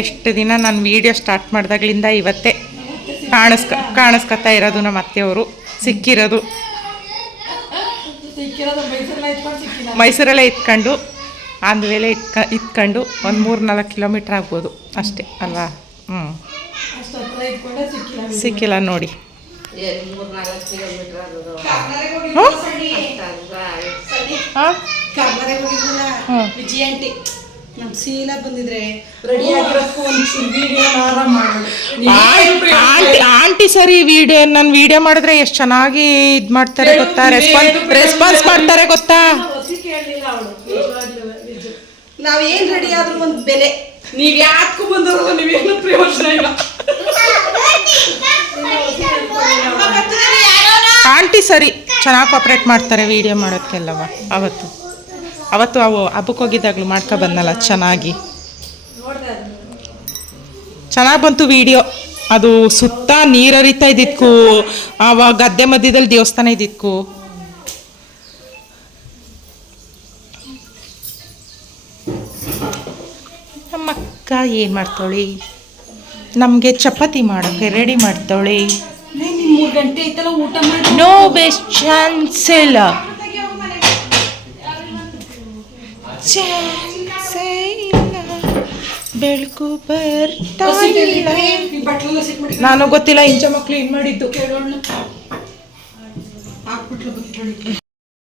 ಎಷ್ಟು ದಿನ ನಾನು ವೀಡಿಯೋ ಸ್ಟಾರ್ಟ್ ಮಾಡಿದಾಗಲಿಂದ ಇವತ್ತೇ ಕಾಣಿಸ್ಕೊತಾ ಇರೋದು ನಮ್ಮ ಅತ್ತೆಯವರು. ಸಿಕ್ಕಿರೋದು ಮೈಸೂರಲ್ಲೇ ಇತ್ಕೊಂಡು ಆಂದ ವೇಳೆ ಇತ್ಕೊಂಡು ಒಂದು 3-4 ಕಿಲೋಮೀಟ್ರ್ ಆಗ್ಬೋದು ಅಷ್ಟೇ ಅಲ್ವಾ? ಸಿಕ್ಕಿಲ್ಲ ನೋಡಿ. ಆಂಟಿ ಸರಿ ವಿಡಿಯೋ ನಾನು ವಿಡಿಯೋ ಮಾಡಿದ್ರೆ ಎಷ್ಟು ಚೆನ್ನಾಗಿ ಇದು ಮಾಡ್ತಾರೆ ಗೊತ್ತಾ, ರೆಸ್ಪಾನ್ಸ್ ಮಾಡ್ತಾರೆ ಗೊತ್ತಾ. ನಾವೇನ್ ರೆಡಿ ಆದ್ರೂ ಒಂದು ಬೆಲೆ. ನೀವ್ ಯಾಕೂ ಬಂದವ್ರಲ್ಲ, ನೀವೇನು ಪ್ರಯೋಜನ ಇಲ್ಲ. ಆಂಟಿ ಸರಿ ಚೆನ್ನಾಗಿ ಕೋಆಪ್ರೇಟ್ ಮಾಡ್ತಾರೆ ವಿಡಿಯೋ ಮಾಡೋದಕ್ಕೆಲ್ಲವ. ಅವತ್ತು ಅವು ಹಬ್ಬಕ್ಕೆ ಹೋಗಿದ್ದಾಗಲೂ ಮಾಡ್ಕೊ ಬಂದಲ್ಲ, ಚೆನ್ನಾಗಿ ಬಂತು ವಿಡಿಯೋ. ಅದು ಸುತ್ತ ನೀರು ಹರಿತಾ ಇದ್ದಿದ್ಕು, ಆವಾಗ ಗದ್ದೆ ಮಧ್ಯದಲ್ಲಿ ದೇವಸ್ಥಾನ ಇದ್ದಿದ್ಕು. ನಮ್ಮಕ್ಕ ಏನು ಮಾಡ್ತಾಳೆ, ನಮಗೆ ಚಪಾತಿ ಮಾಡೋಕ್ಕೆ ರೆಡಿ ಮಾಡ್ತಾಳೆ. 3 ಗಂಟೆ ಐತಲ್ಲ, ಊಟ ಮಾಡಿ. ನೋ ಬೆಸ್ಟ್ ಚಾನ್ಸ್ ಇಲ್ಲ. ಬೆಳಕು ಬರ್ತಾ ಇಲ್ಲ. ನಾನು ಗೊತ್ತಿಲ್ಲ, ಇಂಚ ಮಕ್ಳು ಏನ್ ಮಾಡಿದ್ದು.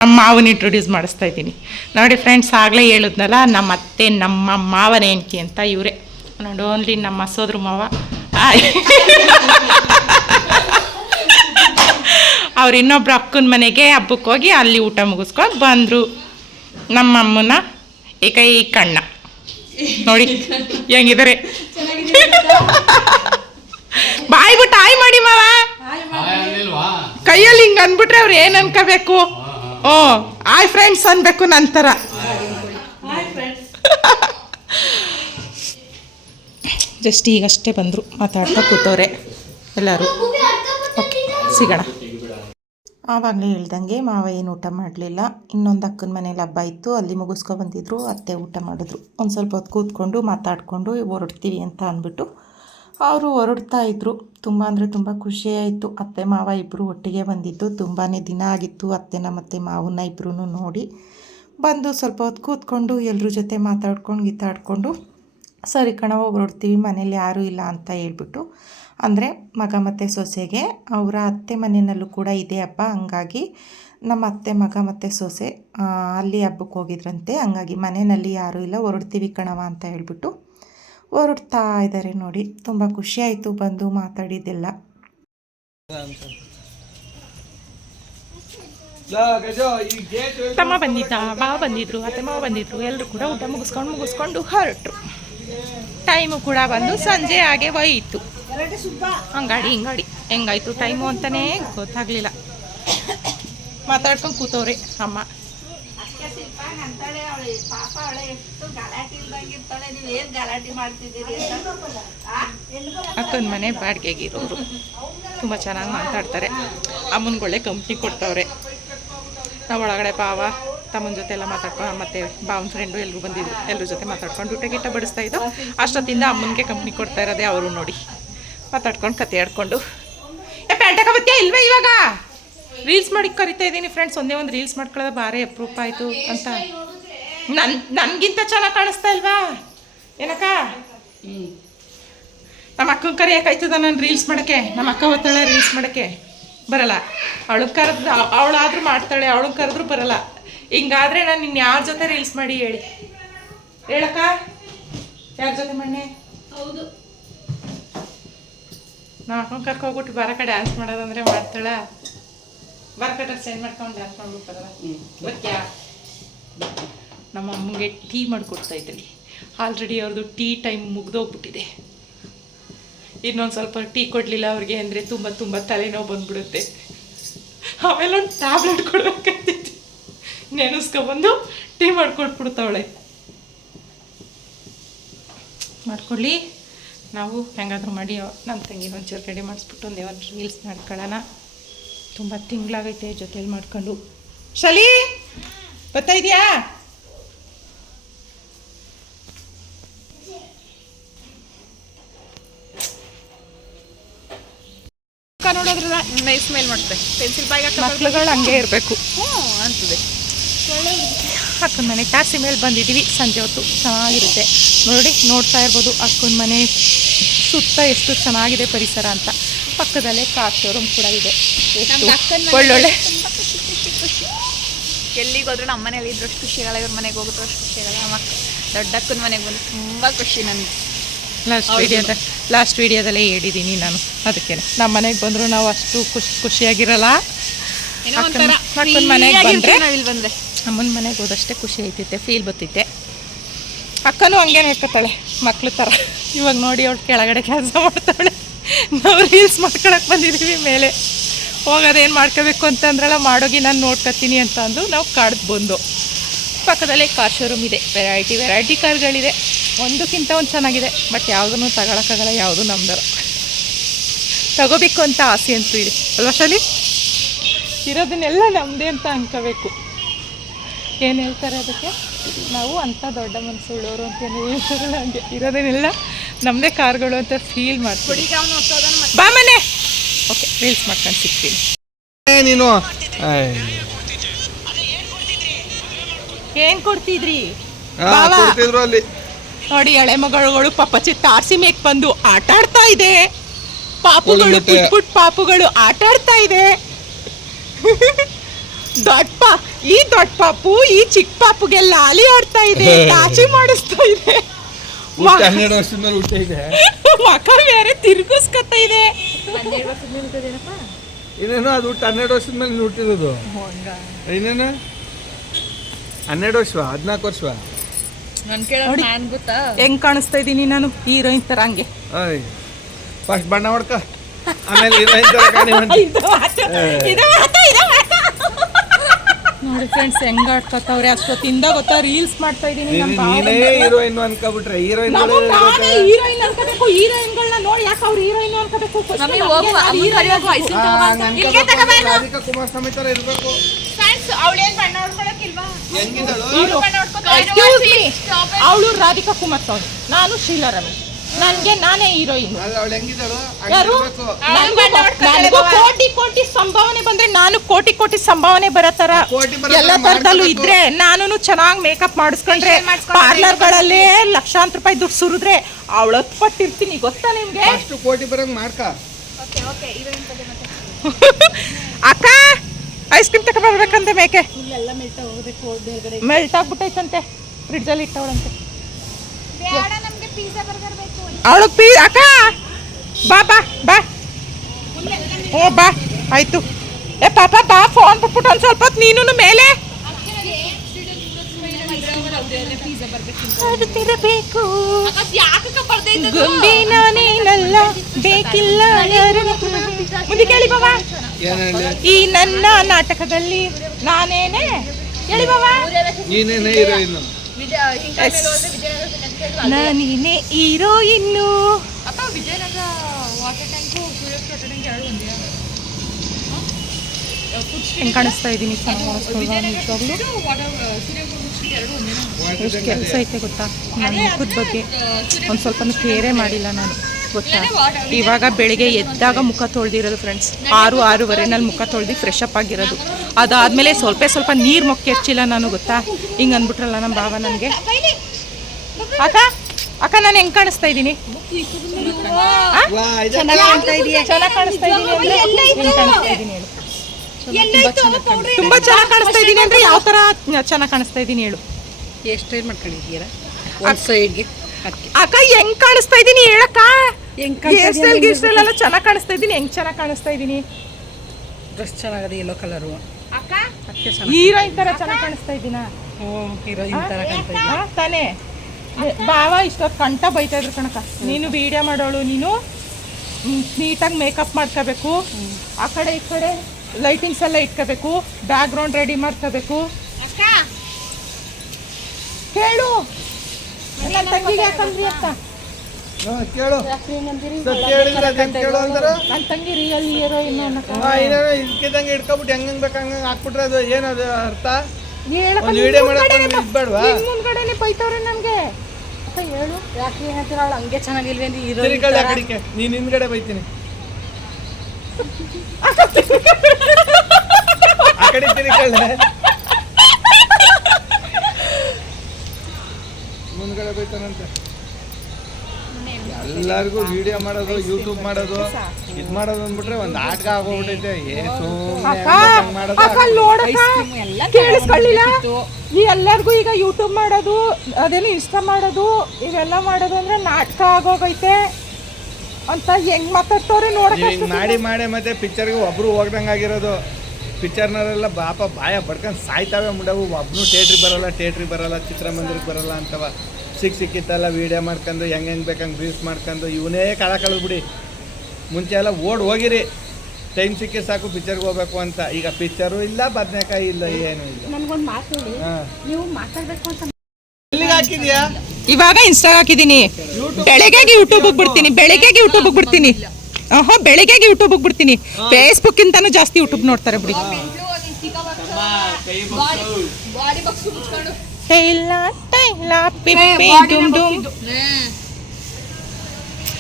ನಮ್ಮ ಮಾವನ ಇಂಟ್ರೊಡ್ಯೂಸ್ ಮಾಡಿಸ್ತಾ ಇದ್ದೀನಿ ನೋಡಿ ಫ್ರೆಂಡ್ಸ್. ಆಗಲೇ ಹೇಳಿದ್ನಲ್ಲ, ನಮ್ಮ ಅತ್ತೆ ನಮ್ಮ ಮಾವನ ಹೆಂಡ್ತಿ ಅಂತ ಇವರೇ. ನೋಡಿ ಓನ್ಲಿ ನಮ್ಮ ಸೋದರ ಮಾವ. ಅವ್ರು ಇನ್ನೊಬ್ರು ಅಕ್ಕನ ಮನೆಗೆ ಹಬ್ಬಕ್ಕೆ ಹೋಗಿ ಅಲ್ಲಿ ಊಟ ಮುಗಿಸ್ಕೊಂಡು ಬಂದರು. ನಮ್ಮ ಅಮ್ಮನ ಕಣ್ಣ ನೋಡಿ ಹೆಂಗಿದ್ದಾರೆ. ಬಾಯ್ ಬಿಟ್ಟು ಆಯ್ ಮಾಡಿ ಮಾವ. ಕೈಯಲ್ಲಿ ಹಿಂಗೆ ಅಂದ್ಬಿಟ್ರೆ ಅವ್ರು ಏನು ಅನ್ಕೋಬೇಕು? ಓ ಆಯ್ ಫ್ರೆಂಡ್ಸ್ ಅನ್ಬೇಕು ನಂತರ. ಜಸ್ಟ್ ಈಗಷ್ಟೇ ಬಂದರು, ಮಾತಾಡ್ತಾ ಕೂತವ್ರೆ ಎಲ್ಲರೂ. ಓಕೆ ಸಿಗೋಣ. ಆವಾಗಲೇ ಹೇಳ್ದಂಗೆ ಮಾವ ಏನು ಊಟ ಮಾಡಲಿಲ್ಲ. ಇನ್ನೊಂದು ಅಕ್ಕನ ಮನೇಲಿ ಹಬ್ಬ ಇತ್ತು, ಅಲ್ಲಿ ಮುಗಿಸ್ಕೊಬಂದಿದ್ರು. ಅತ್ತೆ ಊಟ ಮಾಡಿದ್ರು. ಒಂದು ಸ್ವಲ್ಪ ಹೊತ್ತು ಕೂತ್ಕೊಂಡು ಮಾತಾಡಿಕೊಂಡು ಹೊರಡ್ತೀವಿ ಅಂತ ಅಂದ್ಬಿಟ್ಟು ಅವರು ಹೊರಡ್ತಾ ಇದ್ದರು. ತುಂಬ ಅಂದರೆ ತುಂಬ ಖುಷಿಯಾಯಿತು. ಅತ್ತೆ ಮಾವ ಇಬ್ಬರು ಒಟ್ಟಿಗೆ ಬಂದಿದ್ದು ತುಂಬಾ ದಿನ ಆಗಿತ್ತು. ಅತ್ತೆನ ಮತ್ತು ಮಾವನ್ನ ಇಬ್ಬರೂ ನೋಡಿ ಬಂದು ಸ್ವಲ್ಪ ಹೊತ್ತು ಕೂತ್ಕೊಂಡು ಎಲ್ಲರ ಜೊತೆ ಮಾತಾಡ್ಕೊಂಡು ಗೀತಾಡ್ಕೊಂಡು ಸರಿ ಕಣವ ಹೊರಡ್ತೀವಿ, ಮನೇಲಿ ಯಾರೂ ಇಲ್ಲ ಅಂತ ಹೇಳ್ಬಿಟ್ಟು. ಅಂದರೆ ಮಗ ಮತ್ತು ಸೊಸೆಗೆ ಅವರ ಅತ್ತೆ ಮನೆಯಲ್ಲೂ ಕೂಡ ಇದೆ ಹಬ್ಬ. ಹಂಗಾಗಿ ನಮ್ಮ ಅತ್ತೆ ಮಗ ಮತ್ತು ಸೊಸೆ ಅಲ್ಲಿ ಹಬ್ಬಕ್ಕೆ ಹೋಗಿದ್ರಂತೆ. ಹಂಗಾಗಿ ಮನೆಯಲ್ಲಿ ಯಾರೂ ಇಲ್ಲ, ಹೊರಡ್ತೀವಿ ಕಣವ ಅಂತ ಹೇಳ್ಬಿಟ್ಟು ಹೊರಡ್ತಾ ಇದ್ದಾರೆ. ನೋಡಿ ತುಂಬ ಖುಷಿಯಾಯಿತು ಬಂದು ಮಾತಾಡಿದ್ದೆಲ್ಲ. ತಮ್ಮ ಬಂದಿದ್ದ, ಮಾವ ಬಂದಿದ್ರು, ಅತ್ತೆ ಮಾವ ಬಂದಿದ್ರು. ಎಲ್ಲರೂ ಕೂಡ ಊಟ ಮುಗಿಸ್ಕೊಂಡು ಹೊರಟರು. ಟೈಮು ಕೂಡ ಬಂದು ಸಂಜೆ ಹಾಗೆ ಹೋಯಿತು. ಅಂಗಡಿ ಹೆಂಗಾಯ್ತು ಟೈಮು ಅಂತಲೇ ಗೊತ್ತಾಗಲಿಲ್ಲ. ಮಾತಾಡ್ಕೊಂಡು ಕೂತವ್ರೆ ಅಮ್ಮ. ಅಕ್ಕನ ಮನೆ ಬಾಡಿಗೆಗಿರೋರು ತುಂಬ ಚೆನ್ನಾಗಿ ಮಾತಾಡ್ತಾರೆ. ಅಮ್ಮನಿಗೊಳ್ಳೆ ಕಂಪ್ನಿ ಕೊಡ್ತವ್ರೆ. ನಾವು ಒಳಗಡೆ ಬಾವ ತಮ್ಮನ ಜೊತೆ ಎಲ್ಲ ಮಾತಾಡ್ಕೊಂಡು ಮತ್ತು ಬಾವನ ಫ್ರೆಂಡು ಎಲ್ಲರೂ ಬಂದಿದ್ರು. ಎಲ್ಲರ ಜೊತೆ ಮಾತಾಡ್ಕೊಂಡು ಊಟ ಬಡಿಸ್ತಾ ಇದ್ದೋ. ಅಷ್ಟೊತ್ತಿಂದ ಅಮ್ಮನಿಗೆ ಕಂಪ್ನಿ ಕೊಡ್ತಾ ಇರೋದೇ ಅವರು. ನೋಡಿ ಮಾತಾಡ್ಕೊಂಡು ಕತೆ ಆಡ್ಕೊಂಡು ಪ್ಯಾಂಟಕ ಬತ್ತೀಯ ಇಲ್ವೇ ಇವಾಗ ರೀಲ್ಸ್ ಮಾಡಿ ಕರಿತಾ ಇದ್ದೀನಿ ಫ್ರೆಂಡ್ಸ್. ಒಂದೇ ಒಂದು ರೀಲ್ಸ್ ಮಾಡ್ಕೊಳ್ಳೋದು ಭಾರಿ ಅಪ್ರೂಪ ಆಯಿತು ಅಂತ. ನನಗಿಂತ ಚೆನ್ನಾಗಿ ಕಾಣಿಸ್ತಾ ಇಲ್ವಾ ಏನಕ್ಕ? ನಮ್ಮ ಅಕ್ಕನ ಕರಿಯೋಕ್ಕಾಯ್ತದ ನಾನು ರೀಲ್ಸ್ ಮಾಡೋಕ್ಕೆ? ನಮ್ಮ ಅಕ್ಕ ಓದ್ತಾಳೆ ರೀಲ್ಸ್ ಮಾಡೋಕ್ಕೆ ಬರಲ್ಲ. ಅವಳು ಕರೆದು ಅವಳಾದ್ರೂ ಮಾಡ್ತಾಳೆ, ಅವಳನ್ನ ಕರೆದ್ರೂ ಬರಲ್ಲ. ಹಿಂಗಾದ್ರೆ ನಾನು ಇನ್ಯಾರ ಜೊತೆ ರೀಲ್ಸ್ ಮಾಡಿ ಹೇಳಕ್ಕ? ಯಾರ ಜೊತೆ ಮಣ್ಣೆ? ಹೌದು, ನಮ್ಮ ಅಕ್ಕನ ಕರ್ಕೋಗ್ಬಿಟ್ಟು ಬರಕ ಡ್ಯಾನ್ಸ್ ಮಾಡೋದಂದ್ರೆ ಮಾಡ್ತಾಳ. ಬರಕ ಡ್ರೆಸ್ ಚೇಂಜ್ ಮಾಡ್ಕೊಂಡು ಡ್ಯಾನ್ಸ್ ಮಾಡ್ಬಿಟ್ಟು ಬರಲ್ಲ. ಗೊತ್ತ್ಯಾ? ನಮ್ಮ ಅಮ್ಮಂಗೆ ಟೀ ಮಾಡಿಕೊಡ್ತಾ ಇದ್ದೀನಿ. ಆಲ್ರೆಡಿ ಅವ್ರದ್ದು ಟೀ ಟೈಮ್ ಮುಗ್ದೋಗ್ಬಿಟ್ಟಿದೆ. ಇನ್ನೊಂದು ಸ್ವಲ್ಪ ಟೀ ಕೊಡಲಿಲ್ಲ ಅವ್ರಿಗೆ ಅಂದರೆ ತುಂಬ ತಲೆನೋವು ಬಂದ್ಬಿಡುತ್ತೆ. ಆಮೇಲೆ ಒಂದು ಟ್ಯಾಬ್ಲೆಟ್ ಕೊಡ್ಬೇಕಾಗ್ತೈತಿ. ನೆನೆಸ್ಕೊಬಂದು ಟೀ ಮಾಡ್ಕೊಟ್ಬಿಡ್ತಾವಳೆ. ಮಾಡ್ಕೊಳ್ಳಿ, ನಾವು ಹೆಂಗಾದ್ರೂ ಮಾಡಿ ನಮ್ಮ ತಂಗಿ ಒಂಚೂರು ರೆಡಿ ಮಾಡಿಸ್ಬಿಟ್ಟು ಒಂದೇ ಒಂದು ರೀಲ್ಸ್ ಮಾಡ್ಕೊಳ್ಳೋಣ. ತುಂಬ ತಿಂಗಳಾಗೈತೆ ಜೊತೆಲಿ ಮಾಡ್ಕೊಂಡು. ಶಲಿ ಬರ್ತಾ ಇದೆಯಾ? ನೋಡೋದ್ರಲ್ಲ ಸ್ಮೈಲ್ ಮಾಡ್ತೆ. ಪೆನ್ಸಿಲ್ ಬಾಯಿಗೆ ಮಕ್ಳುಗಳು ಹಂಗೆ ಇರಬೇಕು ಅಂತದೆ. ಅಕ್ಕನ ಮನೆ ಟ್ಯಾಕ್ಸಿ ಮೇಲೆ ಬಂದಿದ್ದೀವಿ. ಸಂಜೆ ಹೊತ್ತು ಚೆನ್ನಾಗಿರುತ್ತೆ ನೋಡಿ. ನೋಡ್ತಾ ಇರ್ಬೋದು ಅಕ್ಕನ ಮನೆ ಸುತ್ತ ಎಷ್ಟು ಚೆನ್ನಾಗಿದೆ ಪರಿಸರ ಅಂತ. ಪಕ್ಕದಲ್ಲೇ ಕಾರ್ ಶೋರೂಮ್ ಕೂಡ ಇದೆ. ಒಳ್ಳೊಳ್ಳೆ ಎಲ್ಲಿಗೆ ಹೋದ್ರು ನಮ್ಮ ಮನೇಲಿ ಇದ್ರಷ್ಟು ಖುಷಿ ಆಗಲ್ಲ, ಇವ್ರ ಮನೆಗೆ ಹೋಗಿದ್ರು ಅಷ್ಟು ಖುಷಿ ಆಗಲ್ಲ. ನಮ್ಮ ದೊಡ್ಡ ಅಕ್ಕನ ಮನೆಗೆ ಬಂದು ತುಂಬ ಖುಷಿ ನನಗೆ. ಲಾಸ್ಟ್ ವಿಡಿಯೋದಲ್ಲೇ ಹೇಳಿದ್ದೀನಿ ನಾನು. ಅದಕ್ಕೆ ನಮ್ಮ ಮನೆಗೆ ಬಂದರೂ ನಾವು ಅಷ್ಟು ಖುಷಿಯಾಗಿರಲ್ಲ. ಅಕ್ಕನ ಮನೆಗೆ ಬಂದರೆ ಅಮ್ಮನ ಮನೆಗೆ ಹೋದಷ್ಟೇ ಖುಷಿ ಐತೈತೆ, ಫೀಲ್ ಬರ್ತೈತೆ. ಅಕ್ಕನೂ ಹಂಗೆ ಹೇಳ್ಕೊತಾಳೆ ಮಕ್ಳು ಥರ. ಇವಾಗ ನೋಡಿ ಅವಳು ಕೆಳಗಡೆ ಕೆಲಸ ಮಾಡ್ತಾಳೆ, ನಾವು ರೀಲ್ಸ್ ಮಾಡ್ಕೊಳಕ್ಕೆ ಬಂದಿದ್ದೀವಿ ಮೇಲೆ. ಹೋಗೋದೇನು ಮಾಡ್ಕೋಬೇಕು ಅಂತಂದ್ರಲ್ಲ, ಮಾಡೋಗಿ ನಾನು ನೋಡ್ಕೊತೀನಿ ಅಂತ ಅಂದು ನಾವು ಕಡ್ದು ಬಂದು. ಪಕ್ಕದಲ್ಲೇ ಕಾರ್ ಶೋರೂಮ್ ಇದೆ. ವೆರೈಟಿ ಕಾರ್ಗಳಿದೆ. ಒಂದಕ್ಕಿಂತ ಒಂದು ಚೆನ್ನಾಗಿದೆ. ಬಟ್ ಯಾವುದನ್ನು ತಗೊಳಕ್ಕಾಗಲ್ಲ, ಯಾವುದು ನಮ್ದರ. ತಗೋಬೇಕು ಅಂತ ಆಸೆ ಅಂತೂ ಇದೆ ಅಲ್ವಾ ಶಾಲಿ? ಇರೋದನ್ನೆಲ್ಲ ನಮ್ಮದೇ ಅಂತ ಅನ್ಕೋಬೇಕು. ಏನು ಹೇಳ್ತಾರೆ ಅದಕ್ಕೆ? ನಾವು ಅಂಥ ದೊಡ್ಡ ಮನಸ್ಸುಳ್ಳವರು ಅಂತ ಏನು ಹೇಳ್ತಾರಲ್ಲ, ಹಂಗೆ ಇರೋದನ್ನೆಲ್ಲ ನಮ್ಮದೇ ಕಾರ್ಗಳು ಅಂತ ಫೀಲ್ ಮಾಡ್ತೀವಿ. ಬಾ ಮನೆ. ಓಕೆ, ರೀಲ್ಸ್ ಮಾಡ್ಕೊಂಡು ಸಿಗ್ತೀನಿ. ನೀನು ಏನು ಕೊಡ್ತಿದ್ರಿ? ಅಲ್ಲಿ ನೋಡಿ ಹಳೆ ಮಗಳು ಪಾಪಚ್ಚಿ ತಾರ್ಸಿ ಮೇಕ್ ಬಂದು ಆಟ ಆಡ್ತಾ ಇದೆ. ಪಾಪುಗಳು ಪುಟ್ ಪಾಪುಗಳು ಆಟ ಆಡ್ತಾ ಇದೆ. ಈ ದೊಡ್ಡ ಪಾಪು ಈ ಚಿಕ್ಕ ಪಾಪುಗೆಲ್ಲ ಲಾಲಿ ಆಡ್ತಾ ಇದೆ, ಕಾಚಿ ಮಾಡಿಸ್ತಾ ಇದೆ. 12 ವರ್ಷದ ಮೇಲೆ ಹುಟ್ಟ ಇದೆ. ಮಕ್ಕ ಬೇರೆ ತಿರ್ಗಿಸ್ಕೊತಾ ಇದೆ. ಇನ್ನೇನು ಅದು ಹುಟ್ಟು 12 ವರ್ಷದ ಮೇಲೆ ಹುಟ್ಟಿರೋದು. ಇನ್ನೇನು 12 ವರ್ಷ 14 ವರ್ಷ. ಹೆಂಗ್ ಕಾಣಿಸ್ತಾ ಇದ್ದೀನಿ ನಾನು? ಹೀರೋಯಿನ್ ತರ ಹಂಗೆ. ಫಸ್ಟ್ ಬಣ್ಣ ಹೊಡ್ಕ, ಆಮೇಲೆ ಹೀರೋಯಿನ್ ತರ ಕಾಣಿವಂತೆ. ನೋಡಿ ಫ್ರೆಂಡ್ಸ್ ಹೆಂಗ್ ಆಡ್ಕೊತಾವ್ರೆ. ಅಷ್ಟೊತ್ತಿಂದ ಗೊತ್ತಾ ರೀಲ್ಸ್ ಮಾಡ್ತಾ ಇದೀನಿ. ನೀನೇ ಹೀರೋಯಿನ್ ಅನ್ಕೊಬಿಟ್ರೆ ಹೀರೋಯಿನ್ ಹೀರೋಯಿನ್ ಅನ್ಕೋಬೇಕು. ಹೀರೋಯಿನ್ಗಳನ್ನ ನೋಡಿ ಯಾಕೆ ಅವ್ರು ಹೀರೋಯಿನ್ ಅನ್ಕೋಬೇಕು? ರಾಧಿಕಾ ಕುಮಾರ್ ಸಮೇತ ಇರ್ಬೇಕು. ಅವಳು ರಾಧಿಕಾ ಕುಮಾರ್ ಸ್ವಾಮಿ, ನಾನು ಶೀಲಾ ರಮೇಶ್. ನಾನೇ ಹೀರೋಯಿನ್. ನನಗೂ ಕೋಟಿ ಸಂಭಾವನೆ ಬಂದ್ರೆ, ನಾನು ಕೋಟಿ ಸಂಭಾವನೆ ಬರೋ ತರ ಎಲ್ಲ ತರದಲ್ಲೂ ಇದ್ರೆ, ನಾನು ಚೆನ್ನಾಗಿ ಮೇಕಪ್ ಮಾಡಿಸ್ಕೊಂಡ್ರೆ, ಪಾರ್ಲರ್ಗಳಲ್ಲೇ ಲಕ್ಷಾಂತರ ರೂಪಾಯಿ ದುಡ್ಡು ಸುರಿದ್ರೆ ಅವಳು ಹೊತ್ಪಟ್ಟಿರ್ತೀನಿ. ಗೊತ್ತಾ ನಿಮ್ಗೆ? ಅಷ್ಟು ಕೋಟಿ ಬರಂಗ್ ಮಾಡ್ಕ. ಅಕ್ಕ ಐಸ್ ಕ್ರೀಮ್ ತಗೊಬರ್ಬೇಕಂತೆ. ಮೇಕೆ ಮೆಲ್ಟ್ ಆಗ್ಬಿಟ್ಟೈತಂತೆ, ಫ್ರಿಡ್ಜ್ ಅಲ್ಲಿ ಇಟ್ಟವಳಂತೆ. ಅವಳು ಅಕ್ಕ ಬಾ ಬಾ ಬಾ. ಓ ಬಾ ಆಯ್ತು. ಏ ಪಾಪ ಬಾ, ಫೋನ್ ಬಿಟ್ಬಿಟ್ಟು ಒಂದ್ ಸ್ವಲ್ಪ ಹೊತ್ತು ನೀನು ಮೇಲೆ ಬೇಕು. ಗುಂಡಿ ನಾನೇನಲ್ಲ, ಬೇಕಿಲ್ಲ ಮುಂದೆ ಕೇಳಿ ಬಾಬಾ. ಈ ನನ್ನ ನಾಟಕದಲ್ಲಿ ನಾನೇನೆ ಹೇಳಿ ಬಾಬಾ. ನೀನೇನೇ ಹೀರೋಯಿನ್. ನಾನೇನೆ ಹೀರೋಯಿನ್ನು. ಹೆಂಗ್ ಕಾಣಿಸ್ತಾ ಇದ್ದೀನಿ? ಎಷ್ಟು ಕೆಲಸ ಐತೆ ಗೊತ್ತಾ ನನ್ನ ಮುಖದ ಬಗ್ಗೆ? ಒಂದು ಸ್ವಲ್ಪ ಕೇರೇ ಮಾಡಿಲ್ಲ ನಾನು ಗೊತ್ತಾ. ಇವಾಗ ಬೆಳಿಗ್ಗೆ ಎದ್ದಾಗ ಮುಖ ತೊಳೆದಿರೋದು ಫ್ರೆಂಡ್ಸ್. 6-6:30ನಲ್ಲಿ ಮುಖ ತೊಳೆದು ಫ್ರೆಶ್ ಅಪ್ ಆಗಿರೋದು. ಅದಾದಮೇಲೆ ಸ್ವಲ್ಪ ನೀರು ಮೊಕ್ಕೆ ಹಚ್ಚಿಲ್ಲ ನಾನು ಗೊತ್ತಾ. ಹಿಂಗೆ ಅಂದ್ಬಿಟ್ರಲ್ಲ ನಮ್ಮ ಬಾವ ನನಗೆ. ಅಕ್ಕ ನಾನು ಹೆಂಗೆ ಕಾಣಿಸ್ತಾ ಇದ್ದೀನಿ? ಚೆನ್ನಾಗಿ ಕಾಣಿಸ್ತಾ ಇದ್ದೀನಿ ಹೇಳು. ತುಂಬಾ ಚೆನ್ನಾಗಿ ಕಾಣಿಸ್ತಾ ಇದ್ದೀನಿ ಅಂದ್ರೆ ಯಾವ ತರ ಚೆನ್ನಾಗಿ ಕಾಣಿಸ್ತಾ ಇದ್ದೀನಿ ಹೇಳು? ಎಷ್ಟು ಟೈಮ್ ಮಾಡ್ಕೊಂಡಿದ್ದೀರಾ ಒಂದು ಸೈಡ್ಗೆ? ಅಕ್ಕ ಹೆಂಗ್ ಕಾಣಿಸ್ತಾ ಇದ್ದೀನಿ ಹೇಳಕ್ಕ? ಗಿಸ್ಟೈಲ್ ಎಲ್ಲ ಚೆನ್ನಾಗಿ ಕಾಣಿಸ್ತಾ ಇದ್ದೀನಿ. ಹೆಂಗ್ ಚೆನ್ನಾಗಿ ಕಾಣಿಸ್ತಾ ಇದ್ದೀನಿ? ಡ್ರೆಸ್ ಚೆನ್ನಾಗದೆ, ಯೆಲ್ಲೋ ಕಲರು. ಹೀರೋಯಿನ್ ತರ ಚೆನ್ನಾಗಿ ಕಾಣಿಸ್ತಾ ಇದ್ದೀನಾ? ಹೀರೋಯಿನ್ ತರ ಕಾಣ್ತಾ ತಾನೇ? ಬಾವ ಇಷ್ಟೊತ್ತು ಕಂಠ ಬೈತಾ ಇದ್ರು ಕಣಕ್ಕ. ನೀನು ವಿಡಿಯೋ ಮಾಡೋಳು, ನೀನು ನೀಟಾಗಿ ಮೇಕಪ್ ಮಾಡ್ಕೋಬೇಕು, ಆ ಕಡೆ ಈ ಕಡೆ ಲೈಟಿಂಗ್ಸ್ ಎಲ್ಲ ಇಟ್ಕೋಬೇಕು, ಬ್ಯಾಕ್ ಗ್ರೌಂಡ್ ರೆಡಿ ಮಾಡ್ಕೋಬೇಕು. ಕೇಳು ನನ್ನ ತಂಗಿಗೆ ಯಾಕಂದ್ರಿ ಅಂತ ಕೇಳು. ನನ್ನ ತಂಗಿ ರಿಯಲ್ ಹೀರೋಯಿನ್ ಇದಕ್ಕಿದ್ದಂಗೆ ಇಟ್ಕೊಬಿಟ್ಟು ಹೆಂಗ್ ಬೇಕು ಹಂಗ ಹಾಕ್ಬಿಟ್ರೆ ಅದು ಏನದು ಅರ್ಥ? ಮುಂದ್ಗಡೆನೆ ಬೈತವ್ರೆ ನಮ್ಗೆ. ಹೇಳು ಯಾಕೆ ಏನಂತೀರ? ಅವಳು ಹಂಗೆ ಚೆನ್ನಾಗಿಲ್ವೇ? ನೀನ್ ಹಿಂದ್ಗಡೆ ಬೈತೀನಿ. ಆ ಕಡೆ ತಿರ್ಕೊಳ್ಳೆ, ಮುಂದ್ಗಡೆ ಬೈತಾನಂತೆ. ಎಲ್ಲರಿಗೂ ವಿಡಿಯೋ ಮಾಡೋದು, ಯೂಟ್ಯೂಬ್ ಮಾಡೋದು, ಇದ್ ಮಾಡೋದು ಅಂದ್ಬಿಟ್ರೆ ಒಂದ್ ಆಟಕ ಆಗೋಗ್ಬಿಟ್ಟೈತೆ. ಕೇಳಿಸ್ಕೊಳ್ಳಿಲ್ಲ. ಈ ಎಲ್ಲರಿಗೂ ಈಗ ಯೂಟ್ಯೂಬ್ ಮಾಡೋದು, ಅದೇನು ಇನ್ಸ್ಟಾ ಮಾಡೋದು, ಇವೆಲ್ಲ ಮಾಡೋದು ಅಂದ್ರೆ ನಾಟಕ ಆಗೋಗೈತೆ ಅಂತ ಹೆಂಗ್ ಮಾತಾಡ್ತವ್ರೆ ನೋಡಕ್ಕೆ. ಮಾಡಿ ಮತ್ತೆ ಪಿಕ್ಚರ್ಗೆ ಒಬ್ರು ಹೋಗ್ದಂಗೆ ಆಗಿರೋದು. ಪಿಕ್ಚರ್ನವರೆಲ್ಲ ಬಾಯ ಬಡ್ಕೊಂಡು ಸಾಯ್ತಾವೆ ಮುಂಡವು. ಒಬ್ನು ಥಿಯೇಟ್ರಿಗೆ ಬರಲ್ಲ, ಚಿತ್ರಮಂದಿರಕ್ಕೆ ಬರಲ್ಲ ಅಂತವ. ಸಿಕ್ಕಿತ್ತಲ್ಲ ವೀಡಿಯೋ ಮಾಡ್ಕೊಂಡು ಹೆಂಗೆ ಬೇಕಂಗೆ ರೀಲ್ಸ್ ಮಾಡ್ಕೊಂಡು ಇವನೇ ಕಾಲ ಕಳೆದ್ಬಿಡಿ. ಮುಂಚೆ ಎಲ್ಲ ಹೋಗಿರಿ, ಟೈಮ್ ಸಿಕ್ಕಿ ಸಾಕು ಪಿಕ್ಚರ್ಗೆ ಹೋಗ್ಬೇಕು ಅಂತ. ಈಗ ಪಿಕ್ಚರು ಇಲ್ಲ, ಬದನೆಕಾಯಿ ಇಲ್ಲ, ಏನು ಇಲ್ಲ. ನನ್ಗೊಂದು ಮಾತು ಹೇಳಿ, ನೀವು ಮಾತಾಡ್ಬೇಕು ಅಂತ ಎಲ್ಲಿಗೆ ಹಾಕಿದ್ಯಾ? ಇವಾಗ ಇನ್ಸ್ಟಾಗ್ ಹಾಕಿದ್ದೀನಿ. ಬೆಳಗ್ಗೆಗೆ ಯೂಟ್ಯೂಬ್ ಬಿಡ್ತೀನಿ. ಬೆಳಗ್ಗೆಗೆ ಯೂಟ್ಯೂಬ್ ಬಿಡ್ತೀನಿ. ಫೇಸ್ಬುಕ್ ಇಂತಾನು ಜಾಸ್ತಿ ಯೂಟ್ಯೂಬ್ ನೋಡ್ತಾರೆ ಬಿಡಿ.